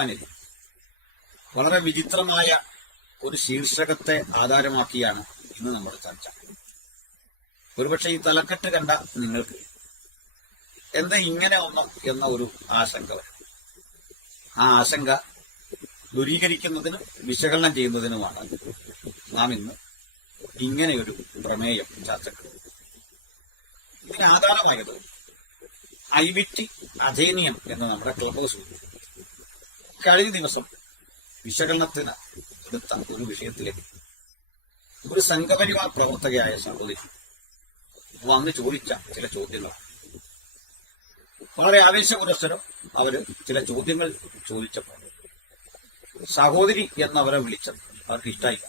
ബഹുമാനില്ല. വളരെ വിചിത്രമായ ഒരു ശീർഷകത്തെ ആധാരമാക്കിയാണ് ഇന്ന് നമ്മുടെ ചർച്ച. ഒരുപക്ഷെ ഈ തലക്കെട്ട് കണ്ട നിങ്ങൾക്ക് എന്താ ഇങ്ങനെ ഒന്ന് എന്ന ഒരു ആശങ്ക വരും. ആ ആശങ്ക ദൂരീകരിക്കുന്നതിനും വിശകലനം ചെയ്യുന്നതിനുമാണ് നാം ഇന്ന് ഇങ്ങനെയൊരു പ്രമേയം ചർച്ചക്ക്. ഇതിന് ആധാരമായത് ഐവിറ്റി അഥേനിയം എന്ന നമ്മുടെ ക്ലബ് ഹൗസ് കഴിഞ്ഞ ദിവസം വിശകലനത്തിന് എടുത്ത ഒരു വിഷയത്തിലേക്ക് ഒരു സംഘപരിവാർ പ്രവർത്തകയായ സഹോദരി വന്ന് ചോദിച്ച ചില ചോദ്യങ്ങളാണ്. വളരെ ആവേശപുരസ്സരം അവര് ചില ചോദ്യങ്ങൾ ചോദിച്ചപ്പോൾ സഹോദരി എന്നവരെ വിളിച്ചത് അവർക്ക് ഇഷ്ടമായില്ല.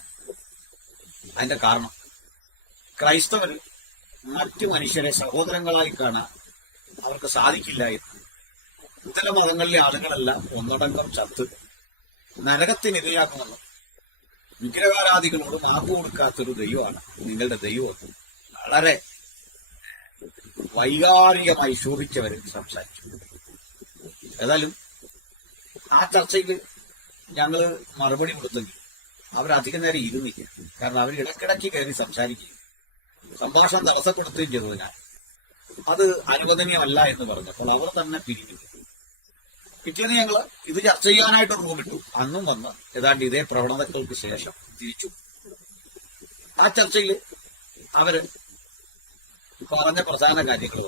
അതിന്റെ കാരണം ക്രൈസ്തവർ മറ്റു മനുഷ്യരെ സഹോദരങ്ങളായി കാണാൻ അവർക്ക് സാധിക്കില്ല എന്ന്. ഇത്തര മതങ്ങളിലെ ആളുകളെല്ലാം ഒന്നടങ്കം ചത്ത് നരകത്തിനിരയാക്കുമെന്നും വിഗ്രഹാരാധികളോട് നാക്കു കൊടുക്കാത്തൊരു ദൈവമാണ് നിങ്ങളുടെ ദൈവം. വളരെ വൈകാരികമായി ശോഭിച്ചവർ സംസാരിച്ചു. ഏതായാലും ആ ചർച്ചയിൽ ഞങ്ങൾ മറുപടി കൊടുത്തെങ്കിൽ അവരധികം നേരം ഇരുന്നില്ല. കാരണം അവർ ഇടയ്ക്കിടയ്ക്ക് കയറി സംസാരിക്കുകയും സംഭാഷണം തടസ്സപ്പെടുത്തുകയും ചെയ്തതിനാൽ അത് അനുവദനീയമല്ല എന്ന് പറഞ്ഞപ്പോൾ അവർ തന്നെ പിരിഞ്ഞു. പിറ്റേന്ന് ഞങ്ങൾ ഇത് ചർച്ച ചെയ്യാനായിട്ട് റൂമിട്ടു. അന്നും വന്ന് ഏതാണ്ട് ഇതേ പ്രവണതകൾക്ക് ശേഷം തിരിച്ചു. ആ ചർച്ചയിൽ അവര് പറഞ്ഞ പ്രധാന കാര്യങ്ങൾ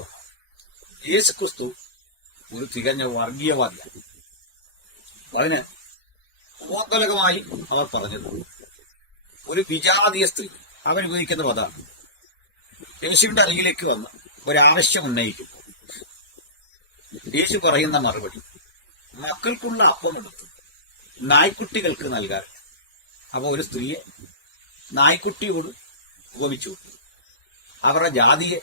യേശുക്രിസ്തു ഒരു തികഞ്ഞ വർഗീയവാദിയാണ്. അതിന് ഉപോത്ബലകമായി അവർ പറഞ്ഞത് ഒരു വിജാതീയ സ്ത്രീ അവരുപയോഗിക്കുന്ന പദമാണ്. യേശുവിന്റെ അരികിലേക്ക് വന്ന് ഒരാവശ്യം ഉന്നയിക്കും. യേശു പറയുന്ന മറുപടി മക്കൾക്കുള്ള അപ്പമെടുത്ത് നായ്ക്കുട്ടികൾക്ക് നൽകാറില്ല. അപ്പൊ ഒരു സ്ത്രീയെ നായ്ക്കുട്ടിയോട് ഉപമിച്ചു. അവരുടെ ജാതിയെ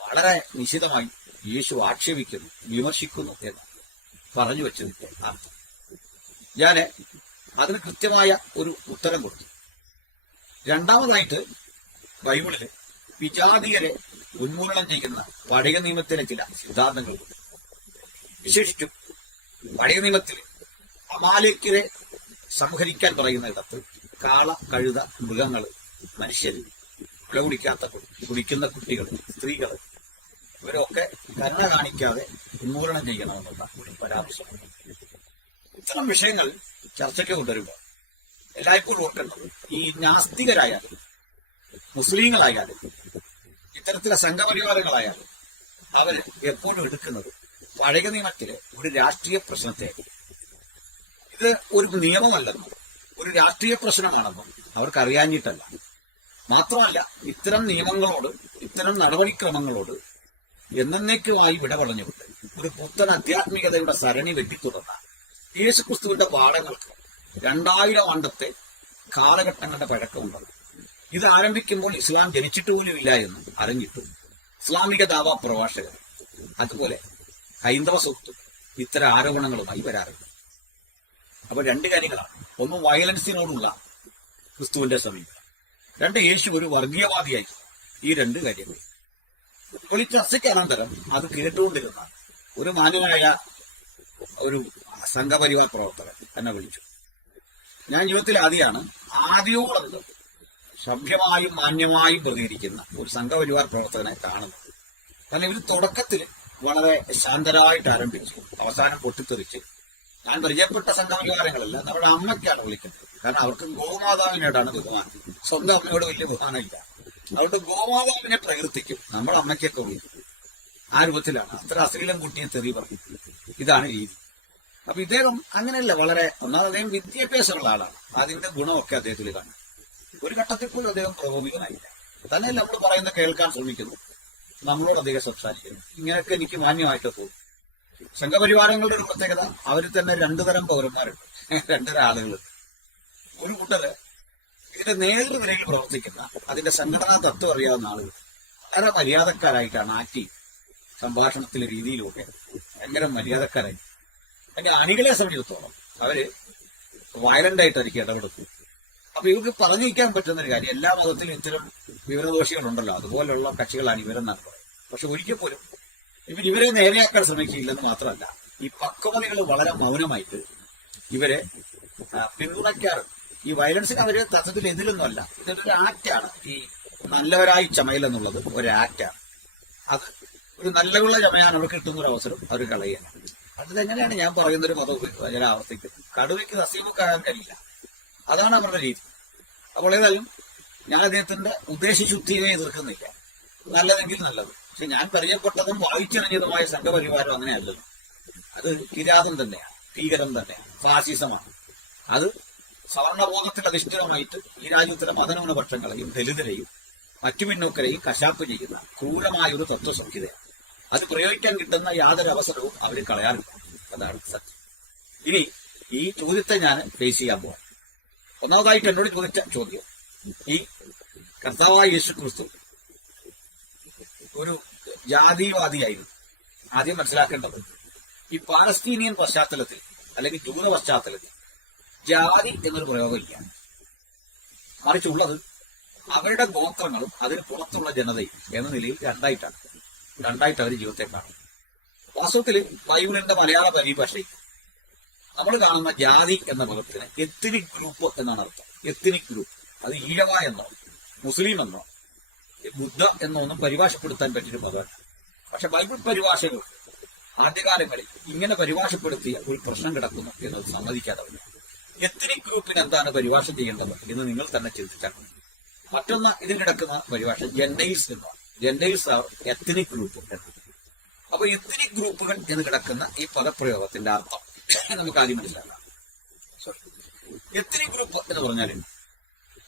വളരെ നിശിതമായി യേശു ആക്ഷേപിക്കുന്നു, വിമർശിക്കുന്നു എന്ന് പറഞ്ഞു വെച്ചതിന്റെ അർത്ഥം. ഞാന് അതിന് കൃത്യമായ ഒരു ഉത്തരം കൊടുത്തു. രണ്ടാമതായിട്ട് ബൈബിളില് വിജാതീയരെ ഉന്മൂലനം ചെയ്യുന്ന പഴയ നിയമത്തിലെ ചില സിദ്ധാന്തങ്ങളുണ്ട്. വിശേഷിച്ചും പഴയ നിയമത്തിൽ അമാലേക്യരെ സംഹരിക്കാൻ പറയുന്ന ഇടത്ത് കാള, കഴുത, മൃഗങ്ങൾ, മനുഷ്യര്, കുടിക്കുന്ന കുട്ടികൾ, സ്ത്രീകൾ ഇവരൊക്കെ കരുണ കാണിക്കാതെ ഉന്മൂലനം ചെയ്യണമെന്നുള്ള ഒരു പരാമർശം. ഇത്തരം വിഷയങ്ങൾ ചർച്ചയ്ക്ക് കൊണ്ടുവരുമ്പോൾ എല്ലായ്പ്പോഴും ഓർക്കേണ്ടത് ഈ നാസ്തികരായാലും മുസ്ലിങ്ങളായാലും ഇത്തരത്തിലെ സംഘപരിവാരങ്ങളായാലും അവര് എപ്പോഴും എടുക്കുന്നത് പഴയ നിയമത്തിലെ ഒരു രാഷ്ട്രീയ പ്രശ്നത്തെ ഇത് ഒരു നിയമമല്ലെന്നും ഒരു രാഷ്ട്രീയ പ്രശ്നമാണെന്നും അവർക്ക് അറിയാഞ്ഞിട്ടല്ല. മാത്രമല്ല ഇത്തരം നിയമങ്ങളോട്, ഇത്തരം നടപടിക്രമങ്ങളോട് എന്നേക്കുമായി വിട പറഞ്ഞുകൊണ്ട് ഒരു പുത്തൻ ആധ്യാത്മികതയുടെ സരണി വെട്ടിത്തുറന്ന യേശുക്രിസ്തുവിന്റെ പാഠങ്ങൾക്ക് 2000 ആണ്ടത്തെ കാലഘട്ടങ്ങളുടെ പഴക്കമുണ്ടെന്ന്. ഇത് ആരംഭിക്കുമ്പോൾ ഇസ്ലാം ജനിച്ചിട്ട് പോലുമില്ല എന്ന് അറിഞ്ഞിട്ടും ഇസ്ലാമിക ദാവാ പ്രഭാഷകർ അതുപോലെ ഹൈന്ദവ സുഹൃത്തുക്കൾ ഇത്തരം ആരോപണങ്ങളുമായി വരാറുണ്ട്. അപ്പൊ രണ്ട് കാര്യങ്ങളാണ്. ഒന്ന് വയലൻസിനോടുള്ള ക്രിസ്തുവിന്റെ സമീപനം, രണ്ട് യേശു ഒരു വർഗീയവാദിയായി. ഈ രണ്ട് കാര്യങ്ങൾ ഈ ചർച്ചയ്ക്ക് അനന്തരം അത് കേട്ടുകൊണ്ടിരുന്ന ഒരു മാന്യനായ ഒരു സംഘപരിവാർ പ്രവർത്തകൻ എന്നെ വിളിച്ചു. ഞാൻ ജീവിതത്തിൽ ആദ്യോളം സഭ്യമായും മാന്യമായും പ്രതികരിക്കുന്ന ഒരു സംഘപരിവാർ പ്രവർത്തകനെ കാണുന്നത്. കാരണം ഇവർ തുടക്കത്തിൽ വളരെ ശാന്തരായിട്ട് ആരംഭിച്ചു, അവസാനം പൊട്ടിത്തെറിച്ച്. ഞാൻ പരിചയപ്പെട്ട സംഘപരിവാരങ്ങളല്ല, നമ്മുടെ അമ്മയ്ക്കാണ് വിളിക്കുന്നത്. കാരണം അവർക്ക് ഗോമാതാവിനോടാണ് ബഹുമാനം. സ്വന്തം അമ്മയോട് വലിയ ബഹുമാനമില്ല. അതുകൊണ്ട് ഗോമാതാവിനെ പ്രകീർത്തിക്കും, നമ്മുടെ അമ്മയ്ക്കൊക്കെ വിളിക്കും. ആ രൂപത്തിലാണ് അത്ര അശ്ലീലം കൂട്ടിയ തെറി പറഞ്ഞു. ഇതാണ് രീതി. അപ്പൊ ഇദ്ദേഹം അങ്ങനെയല്ല, വളരെ ഒന്നാമത് അദ്ദേഹം വിദ്യാഭ്യാസമുള്ള ആളാണ്. അതിന്റെ ഗുണമൊക്കെ അദ്ദേഹത്തിൽ കാണും. ഒരു ഘട്ടത്തിൽ പോലും അദ്ദേഹം പ്രകോപിതനായില്ല. തന്നെയല്ല നമ്മൾ പറയുന്നത് കേൾക്കാൻ ശ്രമിക്കുന്നു, നമ്മളോട് അദ്ദേഹം സംസാരിക്കുന്നു. ഇങ്ങനെയൊക്കെ എനിക്ക് മാന്യമായിട്ട് തോന്നും. സംഘപരിവാരങ്ങളുടെ ഒരു പ്രത്യേകത, അവരിൽ തന്നെ രണ്ടു തരം പൗരന്മാരുണ്ട്, രണ്ടര ആളുകളുണ്ട്. ഒരു കൂട്ടര് ഇതിന്റെ നേതൃനിരയിൽ പ്രവർത്തിക്കുന്ന, അതിന്റെ സംഘടനാ തത്വം അറിയാവുന്ന ആളുകൾ വളരെ മര്യാദക്കാരായിട്ടാണ് സംഭാഷണത്തിലെ രീതിയിലൊക്കെ ഭയങ്കര മര്യാദക്കാരായി. അതിന്റെ അണികളെ സംബന്ധിച്ചിടത്തോളം അവര് വയലന്റ് ആയിട്ടായിരിക്കും ഇടപെടുന്നത്. അപ്പൊ ഇവർക്ക് പറഞ്ഞു നിൽക്കാൻ പറ്റുന്ന ഒരു കാര്യം, എല്ലാ മതത്തിലും ഇത്തരം വിവരദോഷികളുണ്ടല്ലോ, അതുപോലുള്ള കക്ഷികളാണ് ഇവരെന്നാണ് പറയുന്നത്. പക്ഷെ ഒരിക്കൽ പോലും ഇവരെ നേരെയാക്കാൻ ശ്രമിക്കില്ലെന്ന് മാത്രമല്ല, ഈ പക്വതകൾ വളരെ മൗനമായിട്ട് ഇവരെ പിന്തുണയ്ക്കാറുണ്ട്. ഈ വയലൻസിന് അവര് തത്വത്തിൽ എതിരൊന്നുമല്ല. ഇതൊരു ആക്റ്റാണ്. ഈ നല്ലവരായി ചമയൽ എന്നുള്ളത് ഒരു ആക്റ്റാണ്. അത് ഒരു നല്ലവുള്ള ചമയാൻ അവർക്ക് കിട്ടുന്ന ഒരു അവസരം അവർ കളയുകയാണ്. അതിലെങ്ങനെയാണ് ഞാൻ പറയുന്നൊരു പദം ഞാൻ ആവർത്തിക്കുന്നത്? കടുവയ്ക്ക് സസ്യമുക്കാകാൻ കഴിയില്ല. അതാണ് അവരുടെ രീതി. അപ്പോൾ ഏതായാലും ഞാൻ അദ്ദേഹത്തിന്റെ ഉദ്ദേശശുദ്ധിയെ എതിർക്കുന്നില്ല. നല്ലതെങ്കിൽ നല്ലത്. പക്ഷെ ഞാൻ പരിചയപ്പെട്ടതും വായിച്ചറിഞ്ഞതുമായ സംഘപരിവാരം അങ്ങനെയല്ലല്ലോ. അത് കിരാതം തന്നെയാണ്, ഭീകരം തന്നെയാണ്, ഫാസിസമാണ്. അത് സവർണബോധത്തിൽ അധിഷ്ഠിതമായിട്ട് ഈ രാജ്യത്തിലെ മതന്യൂനപക്ഷങ്ങളെയും ദലിതരെയും മറ്റു പിന്നോക്കരെയും കശാപ്പ് ചെയ്യുന്ന ക്രൂരമായൊരു തത്വസംഹിതയാണ്. അത് പ്രയോഗിക്കാൻ കിട്ടുന്ന യാതൊരു അവസരവും അവർ കളയാറില്ല. അതാണ് സത്യം. ഇനി ഈ ചോദ്യത്തെ ഞാൻ ഫേസ് ചെയ്യാൻ പോവാം. ഒന്നാമതായിട്ട് എന്നോട് ചോദിച്ച ചോദ്യം, ഈ കർത്താവായ യേശു ക്രിസ്തു ഒരു ജാതിവാദിയായിരുന്നു. ആദ്യം മനസ്സിലാക്കേണ്ടത്, ഈ പാലസ്തീനിയൻ പശ്ചാത്തലത്തിൽ അല്ലെങ്കിൽ ജൂത പശ്ചാത്തലത്തിൽ ജാതി എന്നൊരു പ്രയോഗമില്ല. മറിച്ചുള്ളത് അവരുടെ ഗോത്രങ്ങളും അതിന് പുറത്തുള്ള ജനതയും എന്ന നിലയിൽ രണ്ടായിട്ട് അവർ ജീവിതത്തെ കാണും. വാസ്തവത്തിൽ ബൈബിളിന്റെ മലയാള പരിഭാഷയിൽ നമ്മൾ കാണുന്ന ജാതി എന്ന പദത്തിന് എത്നിക് ഗ്രൂപ്പ് എന്നാണ് അർത്ഥം. എത്നിക് ഗ്രൂപ്പ് അത് ഈഴവ എന്നോ മുസ്ലിം എന്നോ ബുദ്ധ എന്നോ ഒന്നും പരിഭാഷപ്പെടുത്താൻ പറ്റിയൊരു പദമാണ്. പക്ഷെ ബൈബിൾ പരിഭാഷകൾ ആദ്യകാലങ്ങളിൽ ഇങ്ങനെ പരിഭാഷപ്പെടുത്തിയ ഒരു പ്രശ്നം കിടക്കുന്നു എന്നത് സമ്മതിക്കാതെ വന്നു. എത്നിക് ഗ്രൂപ്പിന് എന്താണ് പരിഭാഷ ചെയ്യേണ്ടത് എന്ന് നിങ്ങൾ തന്നെ ചിന്തിച്ചാൽ മതി. മറ്റൊന്ന് ഇതിൽ കിടക്കുന്ന പരിഭാഷ ജെൻഡൈൽസ് എന്നാണ്. ജെൻഡൈൽസ് ആർ എത്നിക് ഗ്രൂപ്പ് എന്ന്. അപ്പൊ എത്നിക് ഗ്രൂപ്പുകൾ എന്ന് കിടക്കുന്ന ഈ പദപ്രയോഗത്തിന്റെ അർത്ഥം നമുക്ക് ആദ്യം മനസ്സിലാക്കാം. എത്നിക് ഗ്രൂപ്പ് എന്ന് പറഞ്ഞാൽ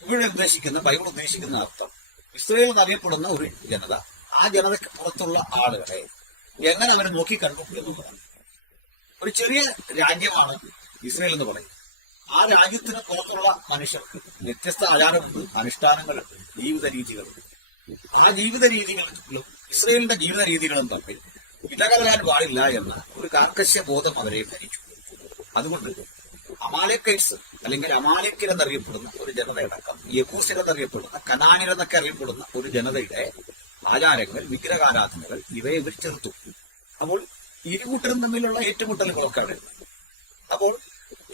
ഇവിടെ ഉദ്ദേശിക്കുന്ന ബൈബിൾ ഉദ്ദേശിക്കുന്ന അർത്ഥം ഇസ്രായേൽ എന്നറിയപ്പെടുന്ന ഒരു ജനത, ആ ജനതയ്ക്ക് പുറത്തുള്ള ആളുകളെ എങ്ങനെ അവർ നോക്കിക്കണ്ടു എന്നുള്ളതാണ്. ഒരു ചെറിയ രാജ്യമാണ് ഇസ്രായേൽ എന്ന് പറയുന്നത്. ആ രാജ്യത്തിന് പുറത്തുള്ള മനുഷ്യർക്ക് വ്യത്യസ്ത ആചാരമുണ്ട്, അനുഷ്ഠാനങ്ങളുണ്ട്, ജീവിത രീതികളുണ്ട്. ആ ജീവിത രീതികളും ഇസ്രായേലിന്റെ ജീവിത രീതികളും തമ്മിൽ ഇടകലരാൻ പാടില്ല എന്ന ഒരു കാർക്കശ്യ ബോധം അവരെ ഭരിച്ചു. അതുകൊണ്ട് അമാലേക്കൈറ്റ്സ് അല്ലെങ്കിൽ അമാലേക്കർ എന്നറിയപ്പെടുന്ന ഒരു ജനതയടക്കം യഹൂസിർ എന്നറിയപ്പെടുന്ന കനാനിർ എന്നൊക്കെ അറിയപ്പെടുന്ന ഒരു ജനതയുടെ ആചാരങ്ങൾ, വിഗ്രഹാരാധനകൾ ഇവയെ ഇവർ ചെറുത്തു. അപ്പോൾ ഇരുകൂട്ടരും തമ്മിലുള്ള ഏറ്റുമുട്ടലുകളൊക്കെ അവിടെ. അപ്പോൾ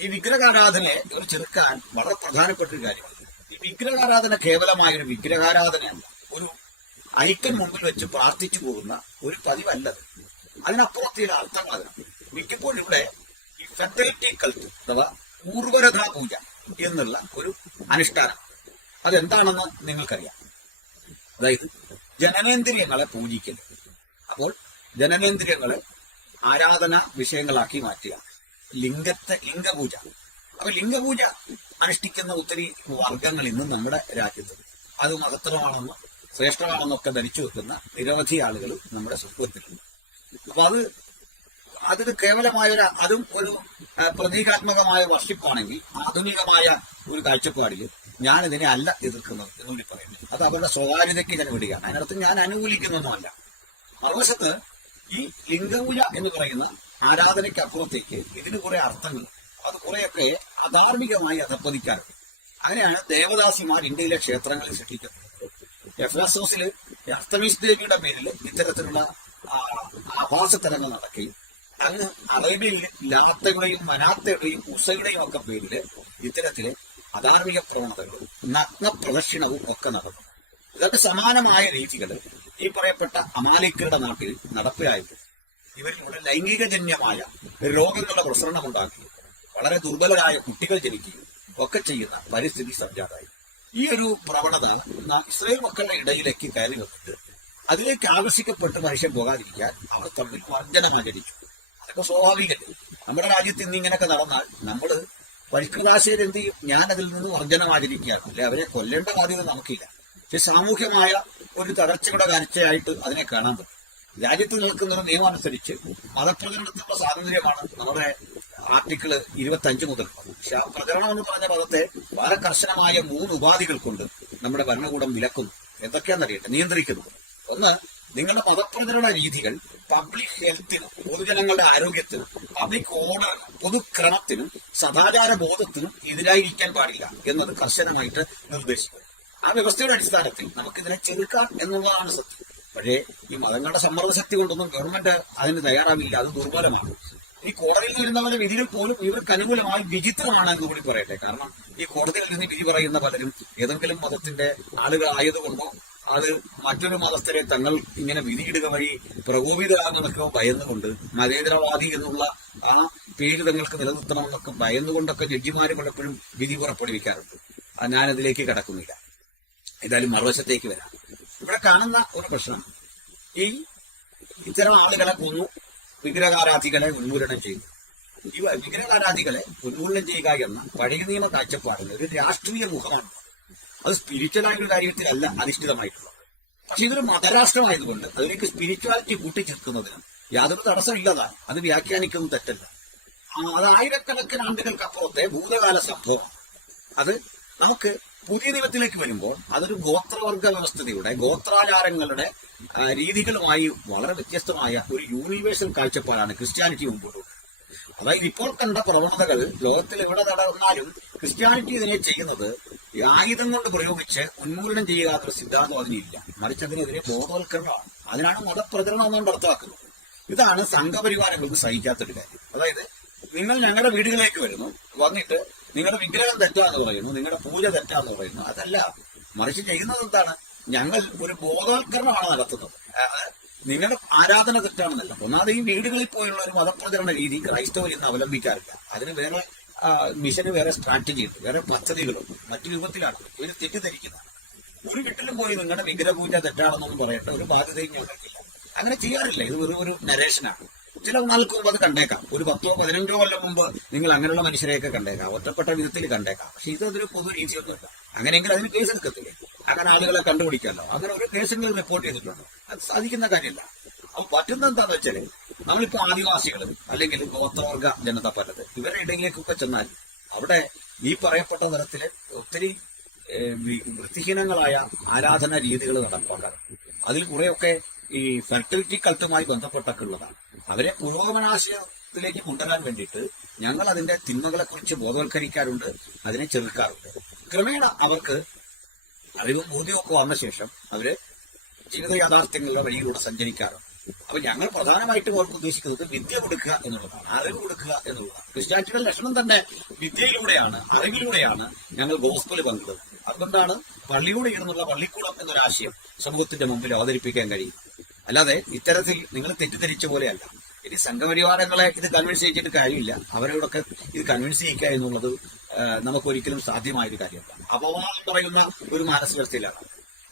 ഈ വിഗ്രഹാരാധനയെ ഇവർ ചെറുക്കാൻ വളരെ പ്രധാനപ്പെട്ട ഒരു കാര്യമാണ്. ഈ വിഗ്രഹാരാധന കേവലമായൊരു വിഗ്രഹാരാധനയല്ല, ഒരു ഐക്കൺ മുമ്പിൽ വെച്ച് പ്രാർത്ഥിച്ചു പോകുന്ന ഒരു പതിവല്ലത്. അതിനപ്പുറത്തെ അർത്ഥങ്ങൾ അതിനാണ്. മിക്കപ്പോഴും ഇവിടെ ഈ ഫെർട്ടിലിറ്റി കൾട്ട് അഥവാ ഊർവരഥാ പൂജ എന്നുള്ള ഒരു അനുഷ്ഠാനം അതെന്താണെന്ന് നിങ്ങൾക്കറിയാം. അതായത് ജനനേന്ദ്രിയങ്ങളെ പൂജിക്കൽ. അപ്പോൾ ജനനേന്ദ്രിയങ്ങളെ ആരാധന വിഷയങ്ങളാക്കി മാറ്റുക. ലിംഗപൂജ. അപ്പൊ ലിംഗപൂജ അനുഷ്ഠിക്കുന്ന ഒത്തിരി വർഗങ്ങൾ ഇന്നും നമ്മുടെ രാജ്യത്ത് അത് മഹത്തരമാണെന്നോ ശ്രേഷ്ഠമാണെന്നൊക്കെ ധരിച്ചു വെക്കുന്ന നിരവധി ആളുകൾ നമ്മുടെ സമൂഹത്തിലുണ്ട്. അപ്പൊ അതൊരു കേവലമായ അതും ഒരു പ്രതീകാത്മകമായ വർഷിപ്പാണെങ്കിൽ ആധുനികമായ ഒരു കാഴ്ചപ്പാടിൽ ഞാൻ ഇതിനെ അല്ല എതിർക്കുന്നത് എന്നുകൂടി പറയുന്നത്. അത് അവരുടെ സ്വകാര്യതയ്ക്ക് ഞാൻ വിടുകയാണ്. അതിനകത്ത് ഞാൻ അനുകൂലിക്കുന്നൊന്നുമല്ല. മറുവശത്ത് ഈ ലിംഗപൂജ എന്ന് പറയുന്ന ആരാധനയ്ക്ക് അപ്പുറത്തേക്ക് ഇതിന് കുറെ അർത്ഥങ്ങൾ, അത് കുറെയൊക്കെ അധാർമികമായി അധപ്പതിക്കാറുണ്ട്. അങ്ങനെയാണ് ദേവദാസിമാർ ഇന്ത്യയിലെ ക്ഷേത്രങ്ങളിൽ സൃഷ്ടിക്കുന്നത്. എഫേസോസിൽ അർത്തമീസ് ദേവിയുടെ പേരിൽ ഇത്തരത്തിലുള്ള ആഭാസത്തരങ്ങൾ നടക്കുകയും അങ്ങ് അറേബ്യയിൽ ലാത്തയുടെയും മനാത്തയുടെയും ഉസയുടെയും ഒക്കെ പേരില് ഇത്തരത്തിലെ അധാർമിക പ്രവണതകളും നഗ്ന പ്രദക്ഷിണവും ഒക്കെ നടന്നു. ഇതൊക്കെ സമാനമായ രീതികൾ ഈ പറയപ്പെട്ട അമാലിക്കരുടെ നാട്ടിൽ നടപ്പിലായിരുന്നു. ഇവരിലൂടെ ലൈംഗികജന്യമായ രോഗങ്ങളുടെ പ്രസരണമുണ്ടാക്കി വളരെ ദുർബലരായ കുട്ടികൾ ജനിക്കുകയും ഒക്കെ ചെയ്യുന്ന പരിസ്ഥിതി സംജാതമായി. ഈ ഒരു പ്രവണത ഇസ്രായേൽ മക്കളുടെ ഇടയിലേക്ക് കയറി വന്നിട്ട് അതിലേക്ക് ആകർഷിക്കപ്പെട്ട് മനുഷ്യൻ പോകാതിരിക്കാൻ അവർ തമ്മിൽ വർജനം ആചരിച്ചു. അതൊക്കെ സ്വാഭാവികല്ലേ. നമ്മുടെ രാജ്യത്ത് ഇന്ന് ഇങ്ങനെയൊക്കെ നടന്നാൽ നമ്മൾ പരിഷ്കൃതാശയം എന്ത് ചെയ്യും? ഞാൻ അതിൽ നിന്ന് വർജനം ആചരിക്കുകയാണ്. അല്ലെ, അവരെ കൊല്ലേണ്ട ബാധ്യത നമുക്കില്ല. പക്ഷെ സാമൂഹ്യമായ ഒരു തകർച്ചയുടെ കാഴ്ചയായിട്ട് അതിനെ കാണാൻ പറ്റും. രാജ്യത്ത് നിൽക്കുന്ന ഒരു നിയമം അനുസരിച്ച് മതപ്രചരണത്തിനുള്ള സ്വാതന്ത്ര്യമാണ് നമ്മുടെ ആർട്ടിക്കിൾ 25 മുതൽ. പക്ഷെ ആ പ്രചരണം എന്ന് പറഞ്ഞ പദത്തെ വളരെ കർശനമായ 3 ഉപാധികൾ കൊണ്ട് നമ്മുടെ ഭരണകൂടം വിലക്കുന്നു. എന്തൊക്കെയാണെന്നറിയട്ടെ, നിയന്ത്രിക്കുന്നു. ഒന്ന്, നിങ്ങളുടെ മതപ്രചരണ രീതികൾ പബ്ലിക് ഹെൽത്തിനും പൊതുജനങ്ങളുടെ ആരോഗ്യത്തിനും പബ്ലിക് ഓർഡറിനും പൊതുക്രമത്തിനും സദാചാര ബോധത്തിനും എതിരായിരിക്കാൻ പാടില്ല എന്നത് കർശനമായിട്ട് നിർദ്ദേശിക്കുന്നു. ആ വ്യവസ്ഥയുടെ അടിസ്ഥാനത്തിൽ നമുക്കിതിനെ ചെറുക്കാം എന്നുള്ളതാണ് സത്യം. പക്ഷേ ഈ മതങ്ങളുടെ സമ്മർദ്ദ ശക്തി കൊണ്ടൊന്നും ഗവൺമെന്റ് അതിന് തയ്യാറാവില്ല. അത് ദുർബലമാണ്. ഈ കോടതിയിൽ നിന്ന് വരുന്നവരുടെ വിധിയിൽ പോലും ഇവർക്ക് അനുകൂലമായി വിചിത്രമാണ് എന്ന് കൂടി പറയട്ടെ. കാരണം ഈ കോടതിയിൽ നിന്ന് വിധി പറയുന്ന പലരും ഏതെങ്കിലും മതത്തിന്റെ ആളുകളായതുകൊണ്ടോ അത് മറ്റൊരു മതസ്ഥരെ തങ്ങൾ ഇങ്ങനെ വിധിയിടുക വഴി പ്രകോപിതരാകുന്നതൊക്കെ ഭയന്നുകൊണ്ട് മതേതരവാദി എന്നുള്ള ആ പേര് തങ്ങൾക്ക് നിലനിർത്തണമെന്നൊക്കെ ഭയന്നുകൊണ്ടൊക്കെ ജഡ്ജിമാര് പലപ്പോഴും വിധി പുറപ്പെടുവിക്കാറുണ്ട്. ഞാനതിലേക്ക് കടക്കുന്നില്ല. ഏതായാലും മറുവശത്തേക്ക് വരാം. ഇവിടെ കാണുന്ന ഒരു പ്രശ്നം, ഈ ഇത്തരം ആളുകളെ കൊന്നു വിഗ്രഹാരാധികളെ ഉന്മൂലനം ചെയ്തു. ഈ വിഗ്രഹാരാധികളെ ഉന്മൂലനം ചെയ്യുക എന്ന പഴയ നിയമ കാഴ്ചപ്പാടിന് ഒരു രാഷ്ട്രീയ മുഖമാണ്. അത് സ്പിരിച്വലായ ഒരു കാര്യത്തിലല്ല അധിഷ്ഠിതമായിട്ടുള്ളത്. പക്ഷെ ഇതൊരു മതരാഷ്ട്രമായതുകൊണ്ട് അതിലേക്ക് സ്പിരിച്വാലിറ്റി കൂട്ടിച്ചേർക്കുന്നതിന് യാതൊരു തടസ്സമില്ലതാണ്. അത് വ്യാഖ്യാനിക്കുന്നത് തെറ്റല്ല. അത് ആയിരക്കണക്കിന് ആണ്ടുകൾക്കപ്പുറത്തെ ഭൂതകാല സംഭവമാണ്. അത് നമുക്ക് പുതിയ നിയമത്തിലേക്ക് വരുമ്പോൾ അതൊരു ഗോത്രവർഗ വ്യവസ്ഥതയുടെ ഗോത്രാചാരങ്ങളുടെ രീതികളുമായി വളരെ വ്യത്യസ്തമായ ഒരു യൂണിവേഴ്സൽ കാഴ്ചപ്പാടാണ് ക്രിസ്ത്യാനിറ്റി മുമ്പോട്ട്. അതായത് ഇപ്പോൾ കണ്ട പ്രവണതകൾ ലോകത്തിൽ എവിടെ നടന്നാലും ക്രിസ്ത്യാനിറ്റി ഇതിനെ ചെയ്യുന്നത് ആയുധം കൊണ്ട് പ്രയോഗിച്ച് ഉന്മൂലനം ചെയ്യുക എന്നൊരു സിദ്ധാന്തം അതിനില്ല. മറിച്ച് അതിനെതിരെ ബോധവൽക്കരണമാണ്. അതിനാണ് മതപ്രചരണം എന്നുകൊണ്ട് അർത്ഥമാക്കുന്നത്. ഇതാണ് സംഘപരിവാരങ്ങൾക്ക് സഹിക്കാത്തൊരു കാര്യം. അതായത് നിങ്ങൾ ഞങ്ങളുടെ വീടുകളിലേക്ക് വരുന്നു, വന്നിട്ട് നിങ്ങളുടെ വിഗ്രഹം തെറ്റാന്ന് പറയുന്നു, നിങ്ങളുടെ പൂജ തെറ്റാന്ന് പറയുന്നു. അതല്ല, മറിച്ച് ചെയ്യുന്നത് എന്താണ്? ഞങ്ങൾ ഒരു ബോധവൽക്കരണമാണ് നടത്തുന്നത്. നിങ്ങളുടെ ആരാധന തെറ്റാണെന്നല്ല. ഒന്നാമത് ഈ വീടുകളിൽ പോയുള്ള ഒരു മതപ്രചരണ രീതി ക്രൈസ്തവർ ഇന്ന് അവലംബിക്കാറില്ല. അതിന് വേറെ മിഷന് വേറെ സ്ട്രാറ്റജി ഉണ്ട്, വേറെ പദ്ധതികളും മറ്റു രൂപത്തിലാണ് ഇവർ തെറ്റിദ്ധരിക്കുന്നത്. ഒരു വീട്ടിലും പോയി നിങ്ങളുടെ വിഗ്രഹപൂജ തെറ്റാണെന്നൊന്നും പറയട്ടെ ഒരു ബാധ്യതയും ഞങ്ങൾക്കില്ല. അങ്ങനെ ചെയ്യാറില്ല. ഇത് വെറും ഒരു നരേഷനാണ്. ചില നാൾക്ക് മുമ്പ് അത് കണ്ടേക്കാം. ഒരു 10-15 കൊല്ലം മുമ്പ് നിങ്ങൾ അങ്ങനെയുള്ള മനുഷ്യരെയൊക്കെ കണ്ടേക്കാം, ഒറ്റപ്പെട്ട വിധത്തിൽ കണ്ടേക്കാം. പക്ഷെ ഇതൊരു പൊതു രീതിയൊന്നുമില്ല. അങ്ങനെയെങ്കിൽ അതിന് കേസ് എടുക്കത്തില്ലേ? അങ്ങനെ ആളുകളെ കണ്ടുപിടിക്കാമല്ലോ. അങ്ങനെ ഒരു കേസെങ്കിലും റിപ്പോർട്ട് ചെയ്തിട്ടുണ്ടോ? അത് സാധിക്കുന്ന കാര്യമില്ല. അപ്പൊ പറ്റുന്ന എന്താന്ന് വെച്ചാല് നമ്മളിപ്പോ ആദിവാസികളും അല്ലെങ്കിൽ ഗോത്രവർഗ ജനത പലത് ഇവരുടെ ഇടയിലേക്കൊക്കെ ചെന്നാൽ അവിടെ ഈ പറയപ്പെട്ട തരത്തില് ഒത്തിരി വൃത്തിഹീനങ്ങളായ ആരാധന രീതികൾ നടപ്പാക്കാറുണ്ട്. അതിൽ കുറെയൊക്കെ ഈ ഫെർട്ടിലിറ്റി കൾട്ടുമായി ബന്ധപ്പെട്ടൊക്കെ ഉള്ളതാണ്. അവരെ പുരോഗമനാശയത്തിലേക്ക് കൊണ്ടുവരാൻ വേണ്ടിയിട്ട് ഞങ്ങൾ അതിന്റെ തിന്മകളെ കുറിച്ച് ബോധവൽക്കരിക്കാറുണ്ട്, അതിനെ ചെറുക്കാറുണ്ട്. ക്രമേണ അവർക്ക് അറിവും ബോധ്യമൊക്കെ വന്ന ശേഷം അവര് ജീവിത യാഥാർത്ഥ്യങ്ങളുടെ വഴിയിലൂടെ സഞ്ചരിക്കാറുണ്ട്. അപ്പൊ ഞങ്ങൾ പ്രധാനമായിട്ടും അവർക്ക് ഉദ്ദേശിക്കുന്നത് വിദ്യ കൊടുക്കുക എന്നുള്ളതാണ്, അറിവ് കൊടുക്കുക എന്നുള്ളതാണ്. ക്രിസ്ത്യാനിറ്റിയുടെ ലക്ഷണം തന്നെ വിദ്യയിലൂടെയാണ്, അറിവിലൂടെയാണ് ഞങ്ങൾ ഗോസ്പൽ പങ്കിടുന്നത്. അതുകൊണ്ടാണ് പള്ളിയുടെ ഇരുന്നുള്ള പള്ളിക്കൂടം എന്നൊരാശയം സമൂഹത്തിന്റെ മുമ്പിൽ അവതരിപ്പിക്കാൻ കഴിയും. അല്ലാതെ ഇത്തരത്തിൽ നിങ്ങൾ തെറ്റിദ്ധരിച്ച പോലെയല്ല. ഇനി സംഘപരിവാരങ്ങളെ ഇത് കൺവിൻസ് ചെയ്യിച്ചിട്ട് കാര്യമില്ല. അവരോടൊക്കെ ഇത് കൺവിൻസ് ചെയ്യിക്കുക എന്നുള്ളത് നമുക്കൊരിക്കലും സാധ്യമായൊരു കാര്യമല്ല. അപവാദം പറയുന്ന ഒരു മാനസികസ്ഥയിലാണ്.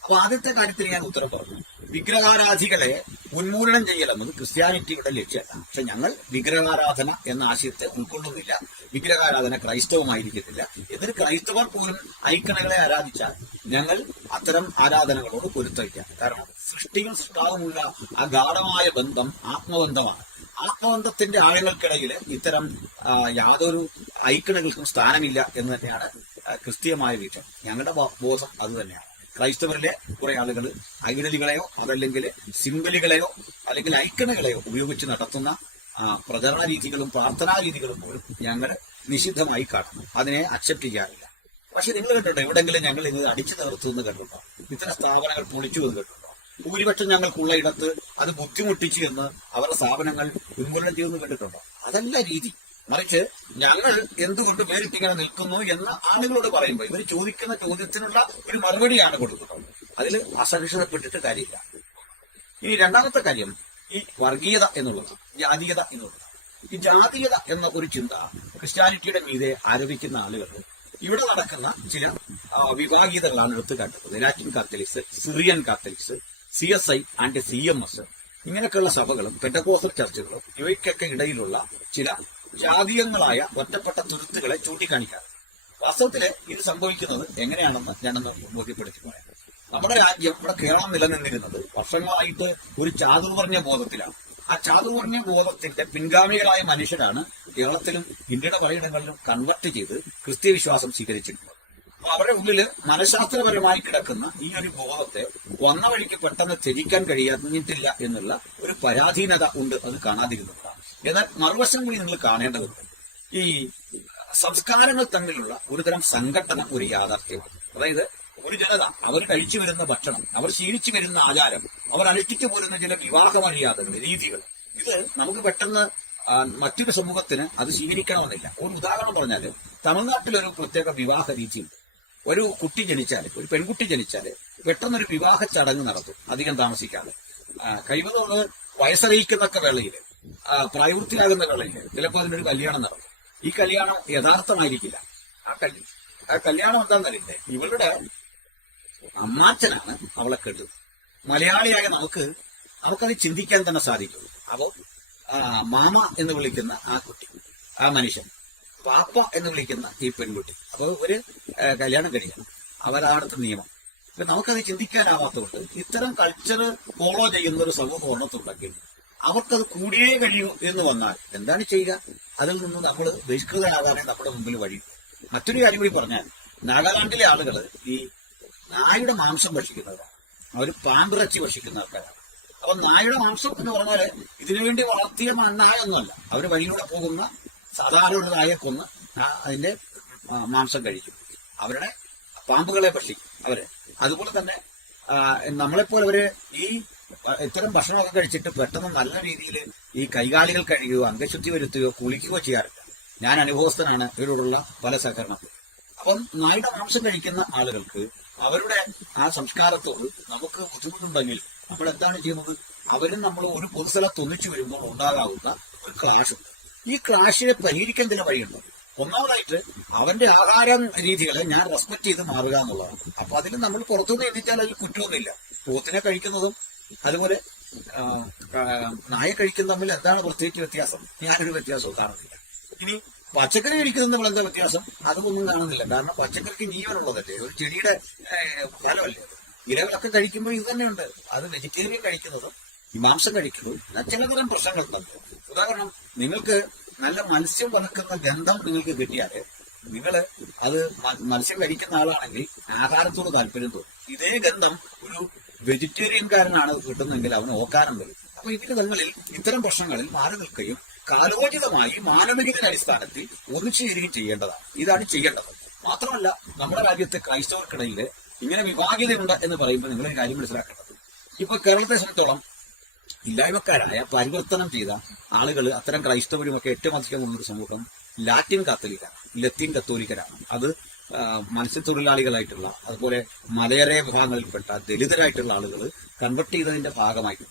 അപ്പൊ ആദ്യത്തെ കാര്യത്തിൽ ഞാൻ ഉത്തരം പറഞ്ഞു. വിഗ്രഹാരാധികളെ ഉന്മൂലനം ചെയ്യലെന്നത് ക്രിസ്ത്യാനിറ്റിയുടെ ലക്ഷ്യമല്ല. പക്ഷെ ഞങ്ങൾ വിഗ്രഹാരാധന എന്ന ആശയത്തെ ഉൾക്കൊള്ളുന്നില്ല. വിഗ്രഹാരാധന ക്രൈസ്തവമായിരിക്കത്തില്ല. എന്നിട്ട് ക്രൈസ്തവർ പോലും ഐക്കണകളെ ആരാധിച്ചാൽ ഞങ്ങൾ അത്തരം ആരാധനകളോട് പൊരുത്തമില്ല. കാരണം സൃഷ്ടിയും സൃഷ്ടാവുമുള്ള ആ ഗാഢമായ ബന്ധം ആത്മബന്ധമാണ്. ആത്മബന്ധത്തിന്റെ ആഴങ്ങൾക്കിടയിൽ ഇത്തരം യാതൊരു ഐക്കണകൾക്കും സ്ഥാനമില്ല എന്ന് തന്നെയാണ് ക്രിസ്തീയമായ വീക്ഷണം. ഞങ്ങളുടെ ബോധം അത് തന്നെയാണ്. ക്രൈസ്തവരിലെ കുറെ ആളുകൾ ഐഡലുകളെയോ അതല്ലെങ്കിൽ സിംബലുകളെയോ അല്ലെങ്കിൽ ഐക്കണകളെയോ ഉപയോഗിച്ച് നടത്തുന്ന പ്രചരണ രീതികളും പ്രാർത്ഥനാ രീതികളും പോലും ഞങ്ങൾ നിഷിദ്ധമായി കാണുന്നു. അതിനെ അക്സെപ്റ്റ് ചെയ്യാറില്ല. പക്ഷെ നിങ്ങൾ കണ്ടിട്ടുണ്ടോ എവിടെങ്കിലും ഞങ്ങൾ ഇത് അടിച്ചു നിർത്തുമെന്ന് കണ്ടിട്ടുണ്ടോ? ഇത്തരം സ്ഥാപനങ്ങൾ പൊളിച്ചു എന്ന് കണ്ടിട്ടുണ്ടോ? ഭൂരിപക്ഷം ഞങ്ങൾക്കുള്ള ഇടത്ത് അത് ബുദ്ധിമുട്ടിച്ചു എന്ന് അവരുടെ സ്ഥാപനങ്ങൾ ഉന്മൂലനം ചെയ്യുമെന്ന് കണ്ടിട്ടുണ്ടോ? അതല്ല രീതി. മറിച്ച് ഞങ്ങൾ എന്തുകൊണ്ട് വേറിട്ടിങ്ങനെ നിൽക്കുന്നു എന്ന് ആളുകളോട് പറയുമ്പോൾ ഇവർ ചോദിക്കുന്ന ചോദ്യത്തിനുള്ള ഒരു മറുപടിയാണ് കൊടുക്കുന്നത്. അതിൽ അസഹിഷ്ണുതപ്പെട്ടിട്ട് കാര്യമില്ല. ഇനി രണ്ടാമത്തെ കാര്യം ഈ വർഗീയത എന്നുള്ളതാണ്, ജാതീയത എന്നുള്ളതാണ്. ഈ ജാതീയത എന്ന ഒരു ചിന്ത ക്രിസ്ത്യാനിറ്റിയുടെ മീതെ ആരോപിക്കുന്ന ആളുകൾ ഇവിടെ നടക്കുന്ന ചില വിഭാഗീയതകളാണ് എടുത്തു കാട്ടുന്നത്. Latin Catholics, Syrian Catholics, CSI and CMS ഇങ്ങനെയൊക്കെയുള്ള സഭകളും പെന്തക്കോസ്റ്റൽ ചർച്ചുകളും ഇവയ്ക്കൊക്കെ ഇടയിലുള്ള ചില ജാതീയങ്ങളായ ഒറ്റപ്പെട്ട തുരുത്തുകളെ ചൂണ്ടിക്കാണിക്കാറ്. വാസ്തവത്തില് ഇത് സംഭവിക്കുന്നത് എങ്ങനെയാണെന്ന് ഞാനൊന്ന് ബോധ്യപ്പെടുത്തി പറയാം. നമ്മുടെ രാജ്യം, ഇവിടെ കേരളം നിലനിന്നിരുന്നത് വർഷങ്ങളായിട്ട് ഒരു ചാതുർവർണ്ണ ബോധത്തിലാണ്. ആ ചാതുർവർണ്ണ ബോധത്തിന്റെ പിൻഗാമികളായ മനുഷ്യരാണ് കേരളത്തിലും ഇന്ത്യയുടെ പലയിടങ്ങളിലും കൺവെർട്ട് ചെയ്ത് ക്രിസ്തീയ വിശ്വാസം സ്വീകരിച്ചിട്ടുള്ളത്. അപ്പൊ അവരുടെ ഉള്ളില് മനഃശാസ്ത്രപരമായി കിടക്കുന്ന ഈ ഒരു ബോധത്തെ വന്ന വഴിക്ക് പെട്ടെന്ന് ത്യജിക്കാൻ കഴിയാഞ്ഞിട്ടില്ല എന്നുള്ള ഒരു പരാധീനത ഉണ്ട്. അത് കാണാതിരുന്നതാണ്. എന്നാൽ മറുവശം കൂടി നിങ്ങൾ കാണേണ്ടതുണ്ട്. ഈ സംസ്കാരങ്ങൾ തമ്മിലുള്ള ഒരുതരം സംഘട്ടനം ഒരു യാഥാർത്ഥ്യമാണ്. അതായത് ഒരു ജനത അവർ കഴിച്ചു വരുന്ന ഭക്ഷണം, അവർ ശീലിച്ചു വരുന്ന ആചാരം, അവർ അനുഷ്ഠിച്ചു പോരുന്ന ചില വിവാഹ മര്യാദകൾ, രീതികൾ, ഇത് നമുക്ക് പെട്ടെന്ന് മറ്റൊരു സമൂഹത്തിന് അത് സ്വീകരിക്കണമെന്നില്ല. ഒരു ഉദാഹരണം പറഞ്ഞാല് തമിഴ്നാട്ടിലൊരു പ്രത്യേക വിവാഹ രീതിയുണ്ട്. ഒരു കുട്ടി ജനിച്ചാല്, ഒരു പെൺകുട്ടി ജനിച്ചാല് പെട്ടെന്നൊരു വിവാഹ ചടങ്ങ് നടത്തും, അധികം താമസിക്കാതെ. കഴിവതോട് വയസ്സറിയിക്കുന്നൊക്കെ വേളയില്, പ്രായപൂർത്തിയാകുന്ന വേളയില് ചിലപ്പോൾ അതിനൊരു കല്യാണം നടത്തും. ഈ കല്യാണം യഥാർത്ഥമായിരിക്കില്ല. ആ കല്യാണം എന്താണെന്നറിയില്ലേ, ഇവളുടെ അമ്മാച്ചനാണ് അവളെ കെട്ടുന്നത്. മലയാളിയായ നമുക്കത് ചിന്തിക്കാൻ തന്നെ സാധിക്കുള്ളൂ. അപ്പോ മാമ എന്ന് വിളിക്കുന്ന ആ കുട്ടി, ആ മനുഷ്യൻ, പാപ്പ എന്ന് വിളിക്കുന്ന ഈ പെൺകുട്ടി, അപ്പൊ ഒരു കല്യാണം കഴിയണം, അവരാടുത്ത നിയമം. അപ്പൊ നമുക്കത് ചിന്തിക്കാനാവാത്തതുകൊണ്ട് ഇത്തരം കൾച്ചർ ഫോളോ ചെയ്യുന്ന ഒരു സമൂഹം ഉണർത്തുണ്ടെങ്കിൽ അവർക്കത് കൂടിയേ കഴിയൂ എന്ന് വന്നാൽ എന്താണ് ചെയ്യുക? അതിൽ നിന്ന് നമ്മൾ ബഹിഷ്കൃതരാകാനേ നമ്മുടെ മുമ്പിൽ വഴി. മറ്റൊരു കാര്യം കൂടി പറഞ്ഞാൽ, നാഗാലാൻഡിലെ ആളുകൾ ഈ നായുടെ മാംസം ഭക്ഷിക്കുന്നവരാണ്. അവർ പാമ്പിറച്ചി ഭക്ഷിക്കുന്ന ആൾക്കാരാണ്. അപ്പൊ നായുടെ മാംസം എന്ന് പറഞ്ഞാല് ഇതിനുവേണ്ടി വളർത്തിയ നായൊന്നുമല്ല. അവര് വഴിയിലൂടെ പോകുന്ന സാധാരണ ഒരു നായെ കൊന്ന് അതിന്റെ മാംസം കഴിക്കും. അവരുടെ പാമ്പുകളെ ഭക്ഷിക്കും അവര്. അതുപോലെ തന്നെ നമ്മളെപ്പോലെ അവര് ഈ ഇത്തരം ഭക്ഷണമൊക്കെ കഴിച്ചിട്ട് പെട്ടെന്ന് നല്ല രീതിയിൽ ഈ കൈകാലികൾ കഴുകുകയോ അംഗശുദ്ധി വരുത്തുകയോ കുളിക്കുകയോ ചെയ്യാറില്ല. ഞാൻ അനുഭവസ്ഥനാണ് ഇവരോടുള്ള പല സഹകരണത്തിൽ. അപ്പം നായുടെ മാംസം കഴിക്കുന്ന ആളുകൾക്ക് അവരുടെ ആ സംസ്കാരത്തോട് നമുക്ക് ബുദ്ധിമുട്ടുണ്ടെങ്കിൽ നമ്മൾ എന്താണ് ചെയ്യുന്നത്? അവരും നമ്മൾ ഒരു പൊതുസ്ഥലത്ത് ഒന്നിച്ചു വരുമ്പോൾ ഉണ്ടാകാവുന്ന ഒരു ക്ലാഷ് ഉണ്ട്. ഈ ക്ലാഷിനെ പരിഹരിക്കാൻ ചില വഴിയുണ്ട്. ഒന്നാമതായിട്ട് അവന്റെ ആഹാര രീതികളെ ഞാൻ റെസ്പെക്ട് ചെയ്ത് മാറുക എന്നുള്ളതാണ്. അപ്പൊ അതിൽ നമ്മൾ പുറത്തുനിന്ന് എഴുതിച്ചാൽ അതിൽ കുറ്റമൊന്നുമില്ല. പോത്തിനെ കഴിക്കുന്നതും അതുപോലെ നായ കഴിക്കുന്ന തമ്മിൽ എന്താണ് പ്രത്യേകിച്ച് വ്യത്യാസം? ഞാനൊരു വ്യത്യാസവും കാണുന്നില്ല. ഇനി പച്ചക്കറി കഴിക്കുന്നത് നമ്മൾ എന്താ വ്യത്യാസം? അതൊന്നും കാണുന്നില്ല. കാരണം പച്ചക്കറിക്ക് ജീവനുള്ളതല്ലേ, ഒരു ചെടിയുടെ ഫലമല്ലേ. ഇലകളൊക്കെ കഴിക്കുമ്പോൾ ഇത് തന്നെയുണ്ട്. അത് വെജിറ്റേറിയൻ കഴിക്കുന്നതും ഈ മാംസം കഴിക്കുന്നതും ചിലതരം പ്രശ്നങ്ങൾ തന്നെ. ഉദാഹരണം, നിങ്ങൾക്ക് നല്ല മത്സ്യം വലക്കുന്ന ഗന്ധം നിങ്ങൾക്ക് കിട്ടിയാല് അത് മത്സ്യം കഴിക്കുന്ന ആളാണെങ്കിൽ ആഹാരത്തോട് താല്പര്യം തോന്നും. ഇതേ ഗന്ധം ഒരു വെജിറ്റേറിയൻകാരനാണ് കിട്ടുന്നതെങ്കിൽ അവന് ഓക്കാനം വരും. അപ്പൊ ഇതിന് തങ്ങളിൽ ഇത്തരം പ്രശ്നങ്ങളിൽ മാറി നിൽക്കുകയും കാലോചിതമായി മാനവികതയുടെ അടിസ്ഥാനത്തിൽ ഒന്നിച്ചു ചേരുകയും ചെയ്യേണ്ടതാണ്. ഇതാണ് ചെയ്യേണ്ടത്. മാത്രമല്ല, നമ്മുടെ രാജ്യത്തെ ക്രൈസ്തവർക്കിടയിൽ ഇങ്ങനെ വിഭാഗീയതയുണ്ട് എന്ന് പറയുമ്പോൾ നിങ്ങളൊരു കാര്യം മനസ്സിലാക്കേണ്ടത്, ഇപ്പൊ കേരളത്തെ സംബന്ധിച്ചോളം ഇല്ലായ്മക്കാരായ പരിവർത്തനം ചെയ്ത ആളുകൾ, അത്തരം ക്രൈസ്തവരുമൊക്കെ ഏറ്റവും അധികം ഉള്ളൊരു സമൂഹം ലത്തീൻ കത്തോലിക്കരാണ്. അത് മത്സ്യത്തൊഴിലാളികളായിട്ടുള്ള, അതുപോലെ മലയറേ വിഭാഗങ്ങളിൽപ്പെട്ട ദലിതരായിട്ടുള്ള ആളുകൾ കൺവെർട്ട് ചെയ്തതിന്റെ ഭാഗമായിട്ട്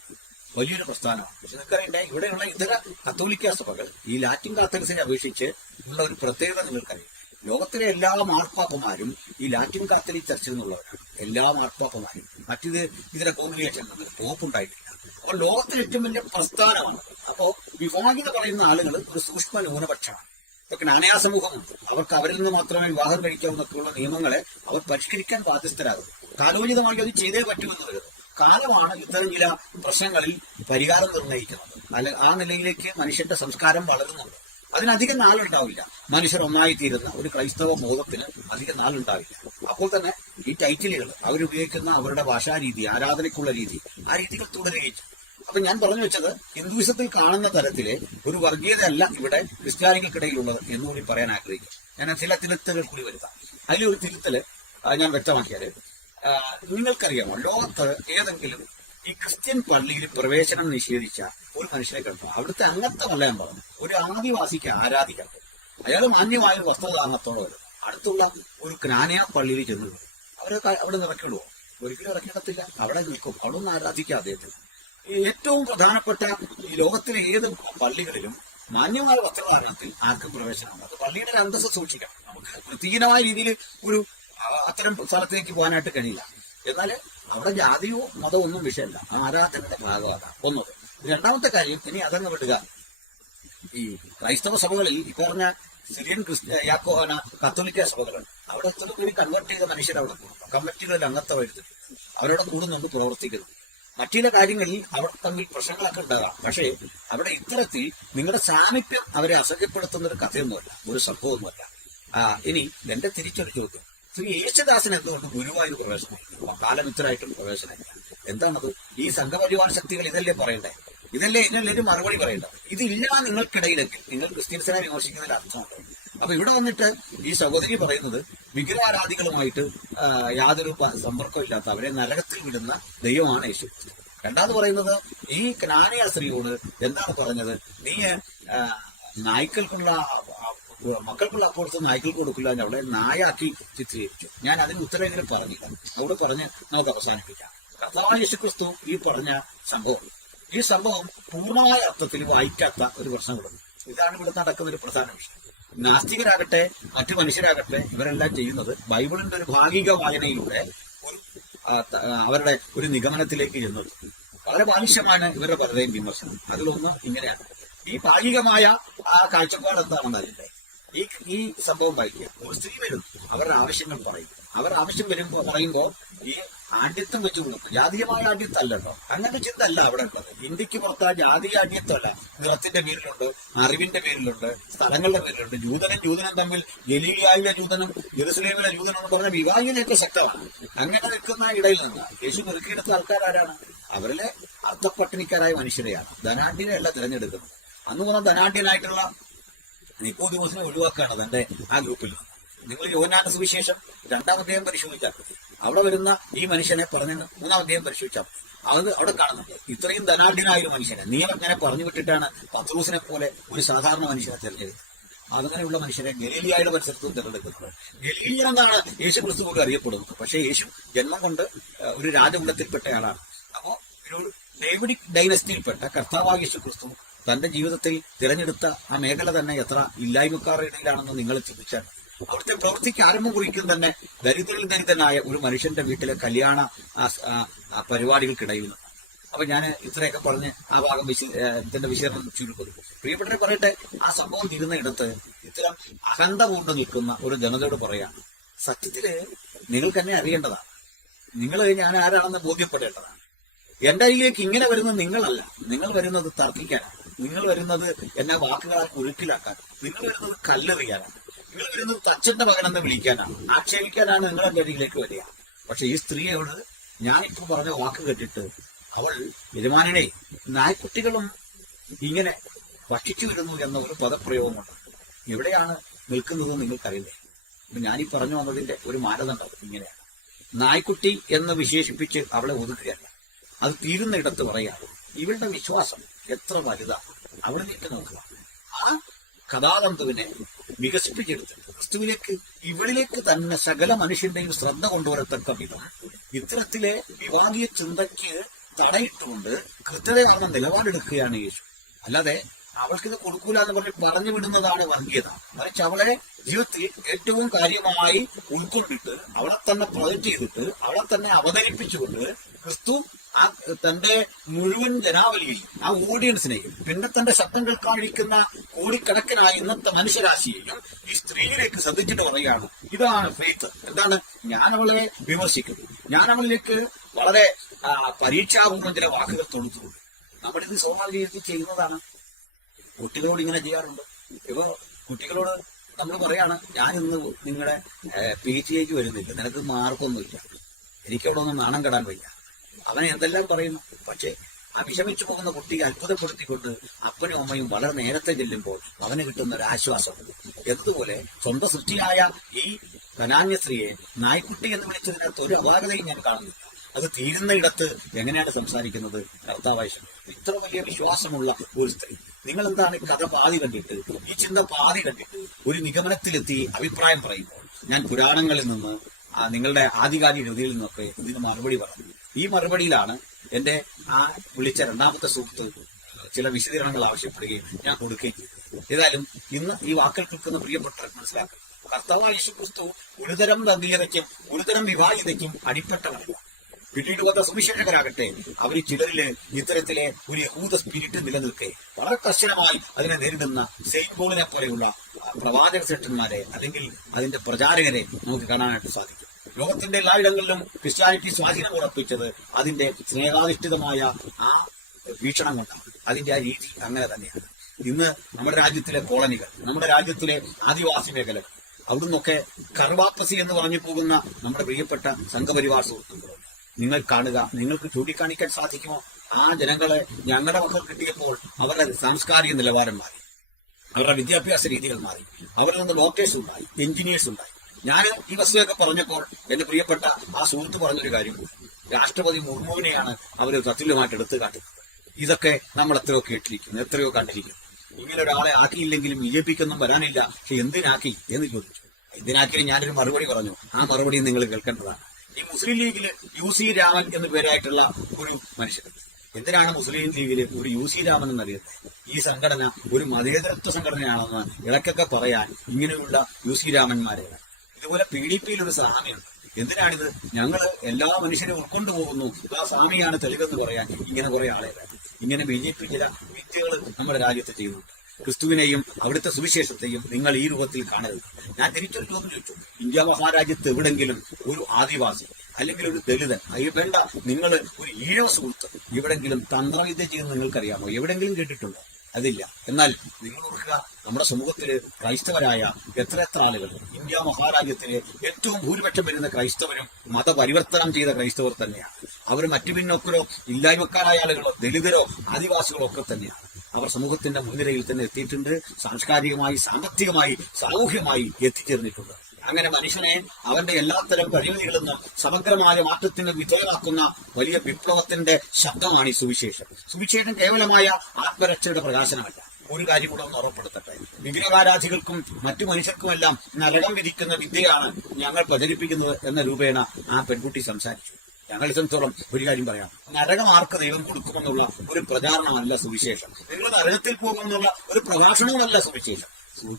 വലിയൊരു പ്രസ്ഥാനമാണ്. പക്ഷെ നിങ്ങൾക്കറിയണ്ടേ, ഇവിടെയുള്ള ഇതര കത്തോലിക്ക സഭകൾ ഈ ലാറ്റിൻ കാത്തലിക്സിനെ അപേക്ഷിച്ച് ഉള്ള ഒരു പ്രത്യേകത നിങ്ങൾക്കറിയാം. ലോകത്തിലെ എല്ലാ മാർപ്പാപ്പമാരും ഈ ലാറ്റിൻ കാത്തലിക് ചർച്ചിൽ നിന്നുള്ളവരാണ്. എല്ലാ മാർപ്പാപ്പമാരും. ഇതിലെ കോൺഗ്രിഗേഷൻ പോപ്പ് ഉണ്ടായിട്ടില്ല. അപ്പൊ ലോകത്തിലെ ഏറ്റവും വലിയ പ്രസ്ഥാനമാണ്. അപ്പോ വിഭാഗീയത പറയുന്ന ആളുകൾ ഒരു സൂക്ഷ്മ ന്യൂനപക്ഷമാണ്. ഇപ്പൊ ജ്ഞാനയാ സമൂഹം അവർക്ക് അവരിൽ നിന്ന് മാത്രമേ വിവാഹം കഴിക്കാവുന്നൊക്കെയുള്ള നിയമങ്ങളെ അവർ പരിഷ്കരിക്കാൻ ബാധ്യസ്ഥരാകും. കാലോചിതമായി അത് ചെയ്തേ പറ്റുമെന്ന് വരുന്നത്. കാലമാണ് ഇത്തരം ചില പ്രശ്നങ്ങളിൽ പരിഹാരം നിർണ്ണയിക്കുന്നത്. അല്ല, ആ നിലയിലേക്ക് മനുഷ്യന്റെ സംസ്കാരം വളരുന്നുണ്ട്. അതിനധികം നാളുണ്ടാവില്ല. മനുഷ്യർ ഒന്നായി തീരുന്ന ഒരു ക്രൈസ്തവ ബോധത്തിന് അധികം നാളുണ്ടാവില്ല. അപ്പോൾ തന്നെ ഈ ടൈറ്റിലുകൾ അവരുപയോഗിക്കുന്ന അവരുടെ ഭാഷാരീതി, ആരാധനയ്ക്കുള്ള രീതി, ആ രീതികൾ തുടരുകയും. അപ്പൊ ഞാൻ പറഞ്ഞു വെച്ചത്, ഹിന്ദുയിസത്തിൽ കാണുന്ന തരത്തിലെ ഒരു വർഗീയതയല്ല ഇവിടെ ക്രിസ്ത്യാനികൾക്കിടയിലുള്ളത് എന്നുകൂടി പറയാൻ ആഗ്രഹിക്കും. ഞാൻ ചില തിരുത്തലുകൾ കൂടി വരുത്താം. അതിലൊരു തിരുത്തല് ഞാൻ വ്യക്തമാക്കിയാല്, നിങ്ങൾക്കറിയാമോ, ലോകത്ത് ഏതെങ്കിലും ഈ ക്രിസ്ത്യൻ പള്ളിയിൽ പ്രവേശനം നിഷേധിച്ച ഒരു മനുഷ്യനെ കണ്ടു. അവിടുത്തെ അംഗത്വമല്ല ഞാൻ പറഞ്ഞു, ഒരു ആദിവാസിക്ക് ആരാധിക്കാം. അയാൾ മാന്യമായ ഒരു വസ്ത്രധാരണത്തോടെ വരും. അടുത്തുള്ള ഒരു ജ്ഞാനയ പള്ളിയിൽ ചെന്നു അവരൊക്കെ അവിടെ നിന്ന് ഇറക്കിടുവോ? ഒരിക്കലും ഇറക്കിടത്തില്ല. അവിടെ നിൽക്കും. അവിടെ ഒന്ന് ആരാധിക്കാം അദ്ദേഹത്തിന്. ഏറ്റവും പ്രധാനപ്പെട്ട ഈ ലോകത്തിലെ ഏത് പള്ളികളിലും മാന്യമായ വസ്ത്രധാരണത്തിൽ ആർക്കും പ്രവേശനമാണ്. അത് പള്ളിയുടെ ഒരു അന്തസ്സ് സൂക്ഷിക്കണം. നമുക്ക് വൃത്തിഹീനമായ രീതിയിൽ ഒരു അത്തരം സ്ഥലത്തേക്ക് പോകാനായിട്ട് കഴിയില്ല. എന്നാൽ അവിടെ ജാതിയോ മതമോ ഒന്നും വിഷയമല്ല. ആരാധനയുടെ ഭാഗമാണ് ഒന്നത്. രണ്ടാമത്തെ കാര്യം, ഇനി അതങ്ങ് വിടുക. ഈ ക്രൈസ്തവ സഭകളിൽ ഈ പറഞ്ഞ സിറിയൻ കത്തോലിക്ക സഭകളുണ്ട്. അവിടെ എത്ര കൺവെർട്ട് ചെയ്ത മനുഷ്യരവിടെ കൂടും. കമ്മിറ്റികളിൽ അംഗത്വം എടുത്തിട്ട് അവരുടെ കൂടുന്നുണ്ട്, പ്രവർത്തിക്കുന്നു. മറ്റു ചില കാര്യങ്ങളിൽ അവർ തമ്മിൽ പ്രശ്നങ്ങളൊക്കെ ഉണ്ടാകാം. പക്ഷേ അവിടെ ഇത്തരത്തിൽ നിങ്ങളുടെ സാമീപ്യം അവരെ അസഹ്യപ്പെടുത്തുന്ന ഒരു കഥയൊന്നുമല്ല, ഒരു സംഭവമൊന്നുമല്ല. ഇനി എന്റെ തിരിച്ചൊരു ചോദ്യം, ശ്രീ യേശുദാസൻ എന്തുകൊണ്ട് ഗുരുവായൂർ പ്രവേശനമില്ല? കാലമിത്രമായിട്ടും പ്രവേശനമില്ല. എന്താണത്? ഈ സംഘപരിവാർ ശക്തികൾ ഇതല്ലേ പറയണ്ടേ? ഇതിനൊരു മറുപടി പറയണ്ട. ഇതില്ല നിങ്ങൾക്കിടയിലെങ്കിൽ നിങ്ങൾ ക്രിസ്ത്യൻസിനെ വിമർശിക്കുന്നതിൽ അർത്ഥമുണ്ട്. അപ്പൊ ഇവിടെ വന്നിട്ട് ഈ സഹോദരി പറയുന്നത് വിഗ്രഹാരാധികളുമായിട്ട് യാതൊരു സമ്പർക്കവും ഇല്ലാത്ത അവരെ നരകത്തിൽ വിടുന്ന ദൈവമാണ് യേശു. രണ്ടാമത് പറയുന്നത്, ഈ ജ്ഞാനിയ സ്ത്രീയോട് എന്താണ് പറഞ്ഞത്? നീ നായ്ക്കൾക്കുള്ള മക്കൾക്കുള്ള അപ്പോഴത്തെ നായ്ക്കൾക്ക് കൊടുക്കില്ല എന്ന് അവിടെ നായാക്കി ചിത്രീകരിച്ചു. ഞാൻ അതിന് ഉത്തരവെങ്കിലും പറഞ്ഞില്ല. അവിടെ പറഞ്ഞ് നമുക്ക് അവസാനിപ്പിക്കാം. കർത്താവായ യേശുക്രിസ്തു ഈ പറഞ്ഞ സംഭവം, ഈ സംഭവം പൂർണ്ണമായ അർത്ഥത്തിൽ വായിക്കാത്ത ഒരു പ്രശ്നങ്ങളുണ്ട്. ഇതാണ് ഇവിടെ നടക്കുന്ന ഒരു പ്രധാന വിഷയം. നാസ്തികരാകട്ടെ മറ്റു മനുഷ്യരാകട്ടെ ഇവരെല്ലാം ചെയ്യുന്നത് ബൈബിളിന്റെ ഒരു ഭാഗിക വായനയിലൂടെ ഒരു അവരുടെ ഒരു നിഗമനത്തിലേക്ക് ചെന്നത്. വളരെ ബാലിഷ്യമാണ് ഇവരുടെ പലരെയും വിമർശനം. അതിലൊന്നും ഇങ്ങനെയാണ്. ഈ ഭാഗികമായ ആ കാഴ്ചപ്പാട് എന്താണെന്ന് അതിന്റെ ഈ സംഭവം വായിക്കുക. ഒരു സ്ത്രീ വരും, അവരുടെ ആവശ്യങ്ങൾ പറയും. അവർ ആവശ്യം വരുമ്പോ പറയുമ്പോൾ ഈ ആഢ്യത്വം വെച്ച് കൊടുക്കും. ജാതീയമായ ആഢ്യത്വം അല്ലല്ലോ, അങ്ങനെ ചിന്തല്ല അവിടെ ഉള്ളത്. ഇന്ത്യക്ക് പുറത്ത് ജാതീയ ആഢ്യത്വമല്ല. നിറത്തിന്റെ പേരിലുണ്ട്, അറിവിന്റെ പേരിലുണ്ട്, സ്ഥലങ്ങളുടെ പേരിലുണ്ട്. ജൂതനും തമ്മിൽ ഗലീലിയായിലെ ജൂതനും യെരുസലേമിലെ ജൂതനും എന്ന് പറഞ്ഞ വിവാഹിതയൊക്കെ ശക്തമാണ്. അങ്ങനെ നിൽക്കുന്ന ഇടയിൽ നിന്ന് യേശു നെറുക്കിയെടുത്ത ആൾക്കാരാരാണ്? അവരിലെ അർത്ഥപ്പട്ടിണിക്കാരായ മനുഷ്യരെയാണ്. ധനാഢ്യനെയല്ല തിരഞ്ഞെടുക്കുന്നത്. അന്ന് പറഞ്ഞ ധനാഢ്യനായിട്ടുള്ള നിക്കോദിമോസിനെ ഒഴിവാക്കുകയാണ് തന്റെ ആ ഗ്രൂപ്പിൽ നിന്ന്. നിങ്ങൾ യോഹന്നാന്റെ സുവിശേഷം 2-ാം അധ്യായം പരിശോധിച്ചാൽ അവിടെ വരുന്ന ഈ മനുഷ്യനെ പറഞ്ഞ് 3-ാം അധ്യായം പരിശോധിച്ചാൽ അത് അവിടെ കാണുന്നുണ്ട്. ഇത്രയും ധനാഢ്യനായ ഒരു മനുഷ്യനെ നീ അങ്ങനെ പറഞ്ഞു വിട്ടിട്ടാണ് പത്രോസിനെ പോലെ ഒരു സാധാരണ മനുഷ്യനെ തിരഞ്ഞെടുത്തത്. അങ്ങനെയുള്ള മനുഷ്യനെ ഗലീലിയായുടെ പരിസരത്തും തിരഞ്ഞെടുക്കുന്നത്. ഗലീലിയൻ എന്നാണ് യേശു ക്രിസ്തു പോലും അറിയപ്പെടുന്നത്. പക്ഷേ യേശു ജന്മം കൊണ്ട് ഒരു രാജകുലത്തിൽപ്പെട്ട ആളാണ്. അപ്പോ ഒരു ഡേവിഡിക് ഡൈനസ്റ്റിയിൽപ്പെട്ട കർത്താവായ യേശു ക്രിസ്തു തന്റെ ജീവിതത്തിൽ തിരഞ്ഞെടുത്ത ആ മേഖല തന്നെ എത്ര ഇല്ലായ്മക്കാരുടെ ഇടയിലാണെന്ന് നിങ്ങൾ ചിന്തിച്ചാൽ അവിടുത്തെ പ്രവൃത്തിക്ക് ആരംഭം കുറിക്കും തന്നെ ദരിദ്രരിൽ ദരിദ്രനായ ഒരു മനുഷ്യന്റെ വീട്ടിലെ കല്യാണ പരിപാടികൾക്കിടയിൽ നിന്ന്. അപ്പൊ ഞാൻ ഇത്രയൊക്കെ പറഞ്ഞ് ആ ഭാഗം ഇതിന്റെ വിശകലനം ചുരുക്കുന്നു. പ്രിയപ്പെട്ടവരെ പറയട്ടെ, ആ സംഭവം തീരുന്ന ഇടത്ത് ഇത്തരം അഹന്ത കൊണ്ട് നിൽക്കുന്ന ഒരു ജനതയോട് പറയാണ്, സത്യത്തില് നിങ്ങൾക്ക് എന്നെ അറിയേണ്ടതാണ്. നിങ്ങൾ ഞാൻ ആരാണെന്ന് ബോധ്യപ്പെടേണ്ടതാണ്. എന്റെ അരികിലേക്ക് ഇങ്ങനെ വരുന്നത് നിങ്ങളല്ല. നിങ്ങൾ വരുന്നത് തർക്കിക്കാനാണ്. നിങ്ങൾ വരുന്നത് എന്നെ വാക്കുകളാൽ ഒഴുക്കിലാക്കാൻ. നിങ്ങൾ വരുന്നത് കല്ലെറിയാനാണ്. നിങ്ങൾ വരുന്നത് തച്ചന്റെ മകനെന്ന് വിളിക്കാനാണ്, ആക്ഷേപിക്കാനാണ് നിങ്ങൾ എന്റെ അരികിലേക്ക് വരിക. പക്ഷെ ഈ സ്ത്രീയോട് ഞാനിപ്പോ പറഞ്ഞ വാക്ക് കേട്ടിട്ട് അവൾ യജമാനനെ നായ്ക്കുട്ടികളും ഇങ്ങനെ ഭക്ഷിച്ചു വരുന്നു എന്ന ഒരു പദപ്രയോഗമുണ്ട്. എവിടെയാണ് നിൽക്കുന്നത് നിങ്ങൾക്കറിയില്ലേ? അപ്പൊ ഞാനീ പറഞ്ഞു വന്നതിന്റെ ഒരു മാനദണ്ഡം ഇങ്ങനെയാണ്. നായ്ക്കുട്ടി എന്ന് വിശേഷിപ്പിച്ച് അവളെ ഒതുക്കുകയല്ല, അത് തീരുന്ന ഇടത്ത് പറയാറ് ഇവളുടെ വിശ്വാസം എത്ര വലുതാണ്. അവളിലേക്ക് നോക്കുക. ആ കഥാതന്തുവിനെ വികസിപ്പിച്ചെടുത്തിട്ട് ക്രിസ്തുവിലേക്ക് ഇവളിലേക്ക് തന്നെ സകല മനുഷ്യന്റെയും ശ്രദ്ധ കൊണ്ടുവരത്തക്ക വിധം ഇത്തരത്തിലെ വിവാദീയ ചിന്തയ്ക്ക് തടയിട്ടുകൊണ്ട് കൃത്യതയാർന്ന നിലപാടെടുക്കുകയാണ് യേശു. അല്ലാതെ അവൾക്കിത് കൊടുക്കൂല എന്ന് പറഞ്ഞു വിടുന്നതാണ് വർഗീയത. മറിച്ച് അവളെ ജീവിതത്തിൽ ഏറ്റവും കാര്യമായി ഉൾക്കൊണ്ടിട്ട് അവളെ തന്നെ പ്രൊജക്ട് ചെയ്തിട്ട് അവളെ തന്നെ അവതരിപ്പിച്ചുകൊണ്ട് ക്രിസ്തു ആ തന്റെ മുഴുവൻ ജനാവലിയെയും ആ ഓഡിയൻസിനെയും പിന്നെ തന്റെ ശബ്ദം കേൾക്കാനിരിക്കുന്ന കോടിക്കണക്കിനായ ഇന്നത്തെ മനുഷ്യരാശിയെയും ഈ സ്ത്രീയിലേക്ക് ശ്രദ്ധിച്ചിട്ട് പറയുകയാണ്, ഇതാണ് ഫെയ്ത്ത്. എന്താണ്? ഞാൻ അവളെ വിമർശിക്കുന്നു, ഞാൻ അവളിലേക്ക് വളരെ പരീക്ഷാപൂർവ്വം ചില വാക്കുകൾ തൊടുത്തുകൊണ്ട്. നമ്മളിത് സ്വാഭാവിക രീതിയിൽ ചെയ്യുന്നതാണ്. കുട്ടികളോട് ഇങ്ങനെ ചെയ്യാറുണ്ട്. ഇപ്പൊ കുട്ടികളോട് നമ്മൾ പറയാണ്, ഞാൻ ഇന്ന് നിങ്ങളുടെ PTA വരുന്നില്ല, നിനക്ക് മാർക്കൊന്നുമില്ല, എനിക്കവിടെ ഒന്ന് നാണം കെടാൻ വയ്യ. അവനെ എന്തെല്ലാം പറയുന്നു. പക്ഷെ ആ വിഷമിച്ചു പോകുന്ന കുട്ടിയെ അത്ഭുതപ്പെടുത്തിക്കൊണ്ട് അപ്പനും അമ്മയും വളരെ നേരത്തെ ചെല്ലുമ്പോൾ അവന് കിട്ടുന്ന ഒരു ആശ്വാസം. എന്നതുപോലെ സ്വന്തം സൃഷ്ടിയായ ഈ ധനാന്യ സ്ത്രീയെ നായ്ക്കുട്ടി എന്ന് വിളിച്ചതിനകത്ത് ഒരു അപാകതയും ഞാൻ കാണുന്നില്ല. അത് തീരുന്ന ഇടത്ത് എങ്ങനെയാണ് സംസാരിക്കുന്നത്? കർത്താവായ ഇത്ര വലിയ വിശ്വാസമുള്ള ഒരു സ്ത്രീ. നിങ്ങൾ എന്താണ് കഥ പാതി കണ്ടിട്ട്, ഈ ചിന്ത പാതി കണ്ടിട്ട് ഒരു നിഗമനത്തിലെത്തി അഭിപ്രായം പറയുമ്പോൾ ഞാൻ പുരാണങ്ങളിൽ നിന്ന് നിങ്ങളുടെ ആധികാരിക കൃതിയിൽ നിന്നൊക്കെ ഇതിന് മറുപടി പറഞ്ഞു. ഈ മറുപടിയിലാണ് എന്റെ ആ വിളിച്ച രണ്ടാമത്തെ സുഹൃത്ത് ചില വിശദീകരണങ്ങൾ ആവശ്യപ്പെടുകയും ഞാൻ കൊടുക്കുകയും ചെയ്തു. ഏതായാലും ഇന്ന് ഈ വാക്കൽ കേൾക്കുന്ന പ്രിയപ്പെട്ടവർ മനസ്സിലാക്കുക, കർത്താവായ യേശുക്രിസ്തു ഒരുതരം വർഗീയതയ്ക്കും ഒരുതരം വിവാഹിതയ്ക്കും അടിപ്പെട്ടവരല്ല. പിന്നീട് വന്ന സുവിശേഷകരാകട്ടെ അവർ ചിലരില് ഇത്തരത്തിലെ ഒരു യഹൂദ സ്പിരിറ്റ് നിലനിൽക്കെ വളരെ കർശനമായി അതിനെ നേരിടുന്ന സെയിന്റ് പോളിനെ പോലെയുള്ള പ്രവാചക ശ്രേഷ്ഠന്മാരെ അല്ലെങ്കിൽ അതിന്റെ പ്രചാരകരെ നമുക്ക് കാണാനായിട്ട് സാധിക്കും. ലോകത്തിന്റെ എല്ലായിടങ്ങളിലും ക്രിസ്ത്യാനിറ്റി സ്വാധീനം ഉറപ്പിച്ചത് അതിന്റെ സ്നേഹാധിഷ്ഠിതമായ ആ വീക്ഷണം കൊണ്ടാണ്. അതിന്റെ ആ രീതി അങ്ങനെ തന്നെയാണ്. ഇന്ന് നമ്മുടെ രാജ്യത്തിലെ കോളനികൾ, നമ്മുടെ രാജ്യത്തിലെ ആദിവാസി മേഖലകൾ, അവിടുന്നൊക്കെ കർവാപ്പസി എന്ന് പറഞ്ഞു പോകുന്ന നമ്മുടെ പ്രിയപ്പെട്ട സംഘപരിവാർ സുഹൃത്തുക്കളുണ്ട്. നിങ്ങൾ കാണുക, നിങ്ങൾക്ക് ചൂണ്ടിക്കാണിക്കാൻ സാധിക്കുമോ? ആ ജനങ്ങളെ ഞങ്ങളുടെ മക്കൾ കിട്ടിയപ്പോൾ അവരുടെ സാംസ്കാരിക നിലവാരം മാറി, അവരുടെ വിദ്യാഭ്യാസ രീതികൾ മാറി, അവരിൽ നിന്ന് ഡോക്ടേഴ്സ് ഉണ്ടായി, എഞ്ചിനീയേഴ്സ് ഉണ്ടായി. ഞാൻ ഈ വസ്തുതയൊക്കെ പറഞ്ഞപ്പോൾ എന്റെ പ്രിയപ്പെട്ട ആ സുഹൃത്ത് പറഞ്ഞൊരു കാര്യമുണ്ട്. രാഷ്ട്രപതി മുർമുവിനെയാണ് അവർ തത്തുല്യമായിട്ട് എടുത്തു കാട്ടുന്നത്. ഇതൊക്കെ നമ്മൾ എത്രയോ കേട്ടിരിക്കുന്നു, എത്രയോ കണ്ടിരിക്കുന്നു. ഇങ്ങനെ ഒരാളെ ആക്കിയില്ലെങ്കിലും BJPക്കൊന്നും വരാനില്ല, പക്ഷെ എന്തിനാക്കി എന്ന് ചോദിച്ചു. എന്തിനാക്കിയും ഞാനൊരു മറുപടി പറഞ്ഞു. ആ മറുപടി നിങ്ങൾ കേൾക്കേണ്ടതാണ്. ഈ മുസ്ലിം ലീഗില് UC രാമൻ എന്ന് പേരായിട്ടുള്ള ഒരു മനുഷ്യൻ, എന്തിനാണ് മുസ്ലിം ലീഗില് ഒരു UC രാമൻ എന്നറിയുന്നത്? ഈ സംഘടന ഒരു മതേതരത്വ സംഘടനയാണെന്ന് ഇടയ്ക്കൊക്കെ പറയാൻ ഇങ്ങനെയുള്ള UC രാമന്മാരെ. ഇതുപോലെ PDPയിൽ ഒരു സാമ്യമുണ്ട്. എന്തിനാണിത്? ഞങ്ങള് എല്ലാ മനുഷ്യരും ഉൾക്കൊണ്ടുപോകുന്നു, ആ സ്വാമിയാണ് തെളിവെന്ന് പറയാൻ ഇങ്ങനെ കുറെ ആളെ. ഇങ്ങനെ BJP ചില വിദ്യകൾ നമ്മുടെ രാജ്യത്ത് ചെയ്യുന്നുണ്ട്. ക്രിസ്തുവിനെയും അവിടുത്തെ സുവിശേഷത്തെയും നിങ്ങൾ ഈ രൂപത്തിൽ കാണരുത്. ഞാൻ തിരിച്ചൊരു ചോദ്യം ചോദിച്ചു. ഇന്ത്യ മഹാരാജ്യത്ത് എവിടെങ്കിലും ഒരു ആദിവാസി അല്ലെങ്കിൽ ഒരു ദളിതൻ, അയ്യോ വേണ്ട, നിങ്ങൾ ഒരു ഈഴവ സുഹൃത്ത് എവിടെങ്കിലും തന്ത്രവിദ്യ ചെയ്യുന്ന നിങ്ങൾക്കറിയാമോ? എവിടെങ്കിലും കേട്ടിട്ടുണ്ടോ? അതില്ല. എന്നാൽ നിങ്ങൾ ഓർക്കുക, നമ്മുടെ സമൂഹത്തില് ക്രൈസ്തവരായ എത്ര ആളുകൾ, ഇന്ത്യ മഹാരാജ്യത്തിലെ ഏറ്റവും ഭൂരിപക്ഷം വരുന്ന ക്രൈസ്തവരും മതപരിവർത്തനം ചെയ്ത ക്രൈസ്തവർ തന്നെയാണ്. അവർ മറ്റു പിന്നോക്കരോ ഇല്ലായ്മക്കാരായ ആളുകളോ ദളിതരോ ആദിവാസികളോ ഒക്കെ തന്നെയാണ്. അവർ സമൂഹത്തിന്റെ മുൻനിരയിൽ തന്നെ എത്തിയിട്ടുണ്ട്. സാംസ്കാരികമായി, സാമ്പത്തികമായി, സാമൂഹ്യമായി എത്തിച്ചേർന്നിട്ടുണ്ട്. അങ്ങനെ മനുഷ്യനെ അവന്റെ എല്ലാത്തരം പരിമിതികളിൽ നിന്നും സമഗ്രമായ മാറ്റത്തിന് വിധേയമാക്കുന്ന വലിയ വിപ്ലവത്തിന്റെ ശബ്ദമാണ് ഈ സുവിശേഷം. സുവിശേഷം കേവലമായ ആത്മരക്ഷയുടെ പ്രകാശനമല്ല. ഒരു കാര്യം കൂടെ ഒന്ന് ഓർമ്മപ്പെടുത്തട്ടെ. വിഗ്രഹാരാധികൾക്കും മറ്റു മനുഷ്യർക്കുമെല്ലാം നരകം വിധിക്കുന്ന വിദ്യയാണ് ഞങ്ങൾ പ്രചരിപ്പിക്കുന്നത് എന്ന രൂപേണ ആ പെൺകുട്ടി സംസാരിച്ചു. ഞങ്ങൾ സംബന്ധിച്ചോളം ഒരു കാര്യം പറയാം, നരകം ആർക്ക് ദൈവം കൊടുക്കുമെന്നുള്ള ഒരു പ്രചാരണമല്ല സുവിശേഷം. നിങ്ങൾ നരകത്തിൽ പോകുമെന്നുള്ള ഒരു പ്രഭാഷണവുമല്ല സുവിശേഷം.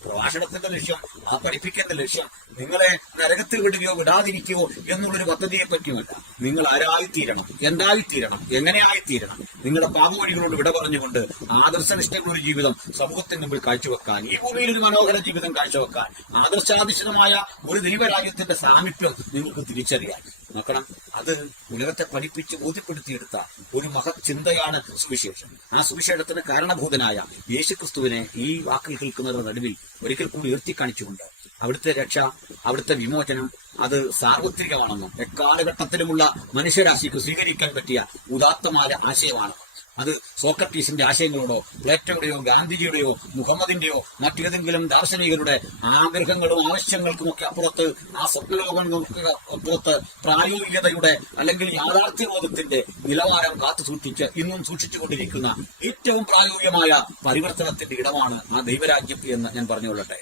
പ്രഭാഷണത്തിന്റെ ലക്ഷ്യം, ആ പഠിപ്പിക്കേണ്ട ലക്ഷ്യം നിങ്ങളെ നരകത്തിൽ വിടുകയോ വിടാതിരിക്കുകയോ എന്നുള്ളൊരു പദ്ധതിയെ പറ്റിയുമല്ല. നിങ്ങൾ ആരായിത്തീരണം, എന്തായിത്തീരണം, എങ്ങനെയായിത്തീരണം, നിങ്ങളുടെ പാപവഴികളോട് വിട പറഞ്ഞുകൊണ്ട് ആദർശനിഷ്ഠയുള്ള ഒരു ജീവിതം സമൂഹത്തിന് മുമ്പിൽ കാഴ്ചവെക്കാൻ, ഈ ഭൂമിയിൽ ഒരു മനോഹര ജീവിതം കാഴ്ചവെക്കാൻ, ആദർശാധിഷ്ഠിതമായ ഒരു ദൈവരാജ്യത്തിന്റെ സാമീപ്യം നിങ്ങൾക്ക് തിരിച്ചറിയാൻ നോക്കണം. അത് ഉലകത്തെ പഠിപ്പിച്ച് ബോധ്യപ്പെടുത്തിയെടുത്ത ഒരു മഹത് ചിന്തയാണ് സുവിശേഷം. ആ സുവിശേഷത്തിന് കാരണഭൂതനായ യേശുക്രിസ്തുവിനെ ഈ വാക്കിൽ കേൾക്കുന്നവരുടെ നടുവിൽ ഒരിക്കൽ കൂടി ഉയർത്തിക്കാണിച്ചുകൊണ്ട് അവിടുത്തെ രക്ഷ, അവിടുത്തെ വിമോചനം അത് സാർവത്രികമാണെന്നും എക്കാലഘട്ടത്തിലുമുള്ള മനുഷ്യരാശിക്ക് സ്വീകരിക്കാൻ പറ്റിയ ഉദാത്തമായ ആശയമാണ്. അത് സോക്രട്ടീസിന്റെ ആശയങ്ങളോടോ പ്ലേറ്റോയുടെയോ ഗാന്ധിജിയുടെയോ മുഹമ്മദിന്റെയോ മറ്റേതെങ്കിലും ദാർശനികരുടെ ആഗ്രഹങ്ങളും ആവശ്യങ്ങൾക്കുമൊക്കെ അപ്പുറത്ത്, ആ സ്വപ്നലോകങ്ങൾക്ക് അപ്പുറത്ത് പ്രായോഗികതയുടെ അല്ലെങ്കിൽ യാഥാർത്ഥ്യബോധത്തിന്റെ നിലവാരം കാത്തു സൂക്ഷിച്ച് ഇന്നും സൂക്ഷിച്ചുകൊണ്ടിരിക്കുന്ന ഏറ്റവും പ്രായോഗികമായ പരിവർത്തനത്തിന്റെ ഇടമാണ് ആ ദൈവരാജ്യം എന്ന് ഞാൻ പറഞ്ഞുകൊള്ളട്ടെ.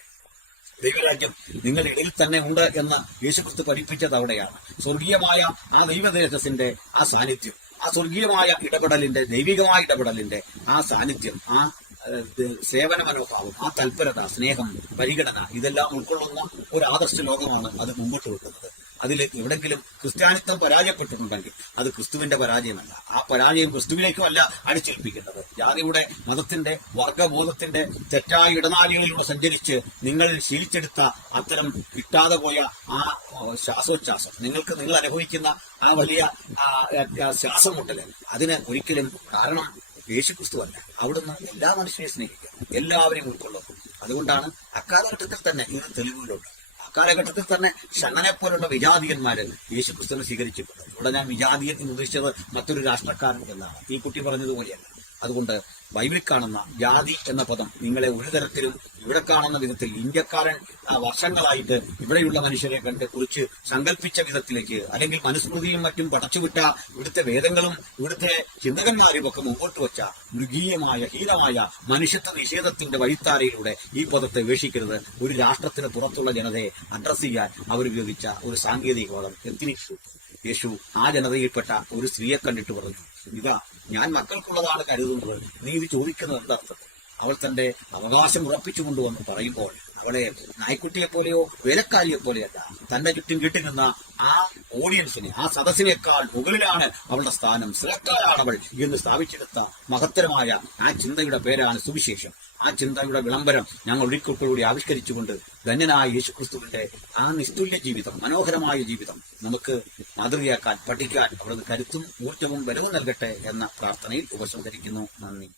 ദൈവരാജ്യം നിങ്ങളുടെ ഇടയിൽ തന്നെ ഉണ്ട് എന്ന് യേശുക്രിസ്തു പഠിപ്പിച്ചത് അവിടെയാണ്. സ്വർഗീയമായ ആ ദൈവതേജസ്സിന്റെ ആ സാന്നിധ്യം, ആ സ്വർഗീയമായ ഇടപെടലിന്റെ, ദൈവികമായ ഇടപെടലിന്റെ ആ സാന്നിധ്യം, ആ സേവന മനോഭാവം, ആ തൽപരത, സ്നേഹം, പരിഗണന, ഇതെല്ലാം ഉൾക്കൊള്ളുന്ന ഒരു ആദർശ ലോകമാണ് അത് മുമ്പോട്ട് വെക്കുന്നത്. അതിൽ എവിടെങ്കിലും ക്രിസ്ത്യാനിത്വം പരാജയപ്പെട്ടിട്ടുണ്ടെങ്കിൽ അത് ക്രിസ്തുവിന്റെ പരാജയമല്ല. ആ പരാജയം ക്രിസ്തുവിലേക്കുമല്ല അടിച്ചേൽപ്പിക്കേണ്ടത്. ജാതിയുടെ, മതത്തിന്റെ, വർഗബോധത്തിന്റെ തെറ്റായ ഇടനാഴികളിലൂടെ സഞ്ചരിച്ച് നിങ്ങൾ ശീലിച്ചെടുത്ത അത്തരം കിട്ടാതെ പോയ ആ ശ്വാസോച്ഛ്വാസം, നിങ്ങൾ അനുഭവിക്കുന്ന ആ വലിയ ശ്വാസമുട്ടല്, അതിന് ഒരിക്കലും കാരണം യേശുക്രിസ്തുവല്ല. അവിടുന്ന് എല്ലാ മനുഷ്യരെയും സ്നേഹിക്കും, എല്ലാവരെയും ഉൾക്കൊള്ളും. അതുകൊണ്ടാണ് അക്കാലഘട്ടത്തിൽ തന്നെ ഇത് തെളിവുകളുണ്ട്. കാലഘട്ടത്തിൽ തന്നെ ഷണ്ണനെ പോലുള്ള വിജാതീയന്മാര് യേശുക്രിസ്തുവിനെ സ്വീകരിച്ചിട്ടുണ്ട്. ഇവിടെ ഞാൻ വിജാതീയൻ എന്ന് ഉദ്ദേശിച്ചത് മറ്റൊരു രാഷ്ട്രക്കാരൻ എന്നാണ്, ഈ കുട്ടി പറഞ്ഞതുപോലെയല്ല. അതുകൊണ്ട് ബൈബിളിൽ കാണുന്ന ജാതി എന്ന പദം നിങ്ങളെ ഒരു തരത്തിലും ഇവിടെ കാണുന്ന വിധത്തിൽ ഇന്ത്യക്കാരൻ വർഷങ്ങളായിട്ട് ഇവിടെയുള്ള മനുഷ്യരെ കണ്ട് കുറിച്ച് സങ്കല്പിച്ച വിധത്തിലേക്ക്, അല്ലെങ്കിൽ മനുസ്മൃതിയും മറ്റും പടച്ചുവിട്ട ഇവിടുത്തെ വേദങ്ങളും ഇവിടുത്തെ ചിന്തകന്മാരും ഒക്കെ മുമ്പോട്ട് വെച്ച മൃഗീയമായ, ഹീനമായ മനുഷ്യത്വ നിഷേധത്തിന്റെ വഴിത്താരയിലൂടെ ഈ പദത്തെ വീക്ഷിക്കരുത്. ഒരു രാഷ്ട്രത്തിന് പുറത്തുള്ള ജനതയെ അഡ്രസ് ചെയ്യാൻ അവരുപയോഗിച്ച ഒരു സാങ്കേതിക പദം എത്തിനിക്. യേശു ആ ജനതയിൽപ്പെട്ട ഒരു സ്ത്രീയെ കണ്ടിട്ട് പറഞ്ഞു, ഇതാ ഞാൻ മക്കൾക്കുള്ളതാണ് കരുതുന്നത്, നീ ഇത് ചോദിക്കുന്നത് എന്തർത്ഥം? അവൾ തന്റെ അവകാശം ഉറപ്പിച്ചുകൊണ്ടുവന്ന് പറയുമ്പോൾ അവളെ നായ്ക്കുട്ടിയെ പോലെയോ വേലക്കാരിയെ പോലെയല്ല, തന്റെ ചുറ്റും കിട്ടിനിന്ന ആ ഓഡിയൻസിനെ, ആ സദസ്സിനേക്കാൾ മുകളിലാണ് അവളുടെ സ്ഥാനം, ശ്രേഷ്ഠയാണ് അവൾ എന്ന് സ്ഥാപിച്ചെടുത്ത മഹത്തരമായ ആ ചിന്തയുടെ പേരാണ് സുവിശേഷം. ആ ചിന്തയുടെ വിളംബരം ഞങ്ങൾ ഒരിക്കൽക്കൂടി ആവിഷ്കരിച്ചുകൊണ്ട് ധന്യനായ യേശുക്രിസ്തുവിന്റെ ആ നിസ്തുല്യ ജീവിതം, മനോഹരമായ ജീവിതം നമുക്ക് മാതൃകയാക്കാൻ, പഠിക്കാൻ അവിടുന്ന് കരുത്തും ഊർജ്ജവും ബലവും നൽകട്ടെ എന്ന പ്രാർത്ഥനയിൽ ഉപസംഹരിക്കുന്നു. നന്ദി.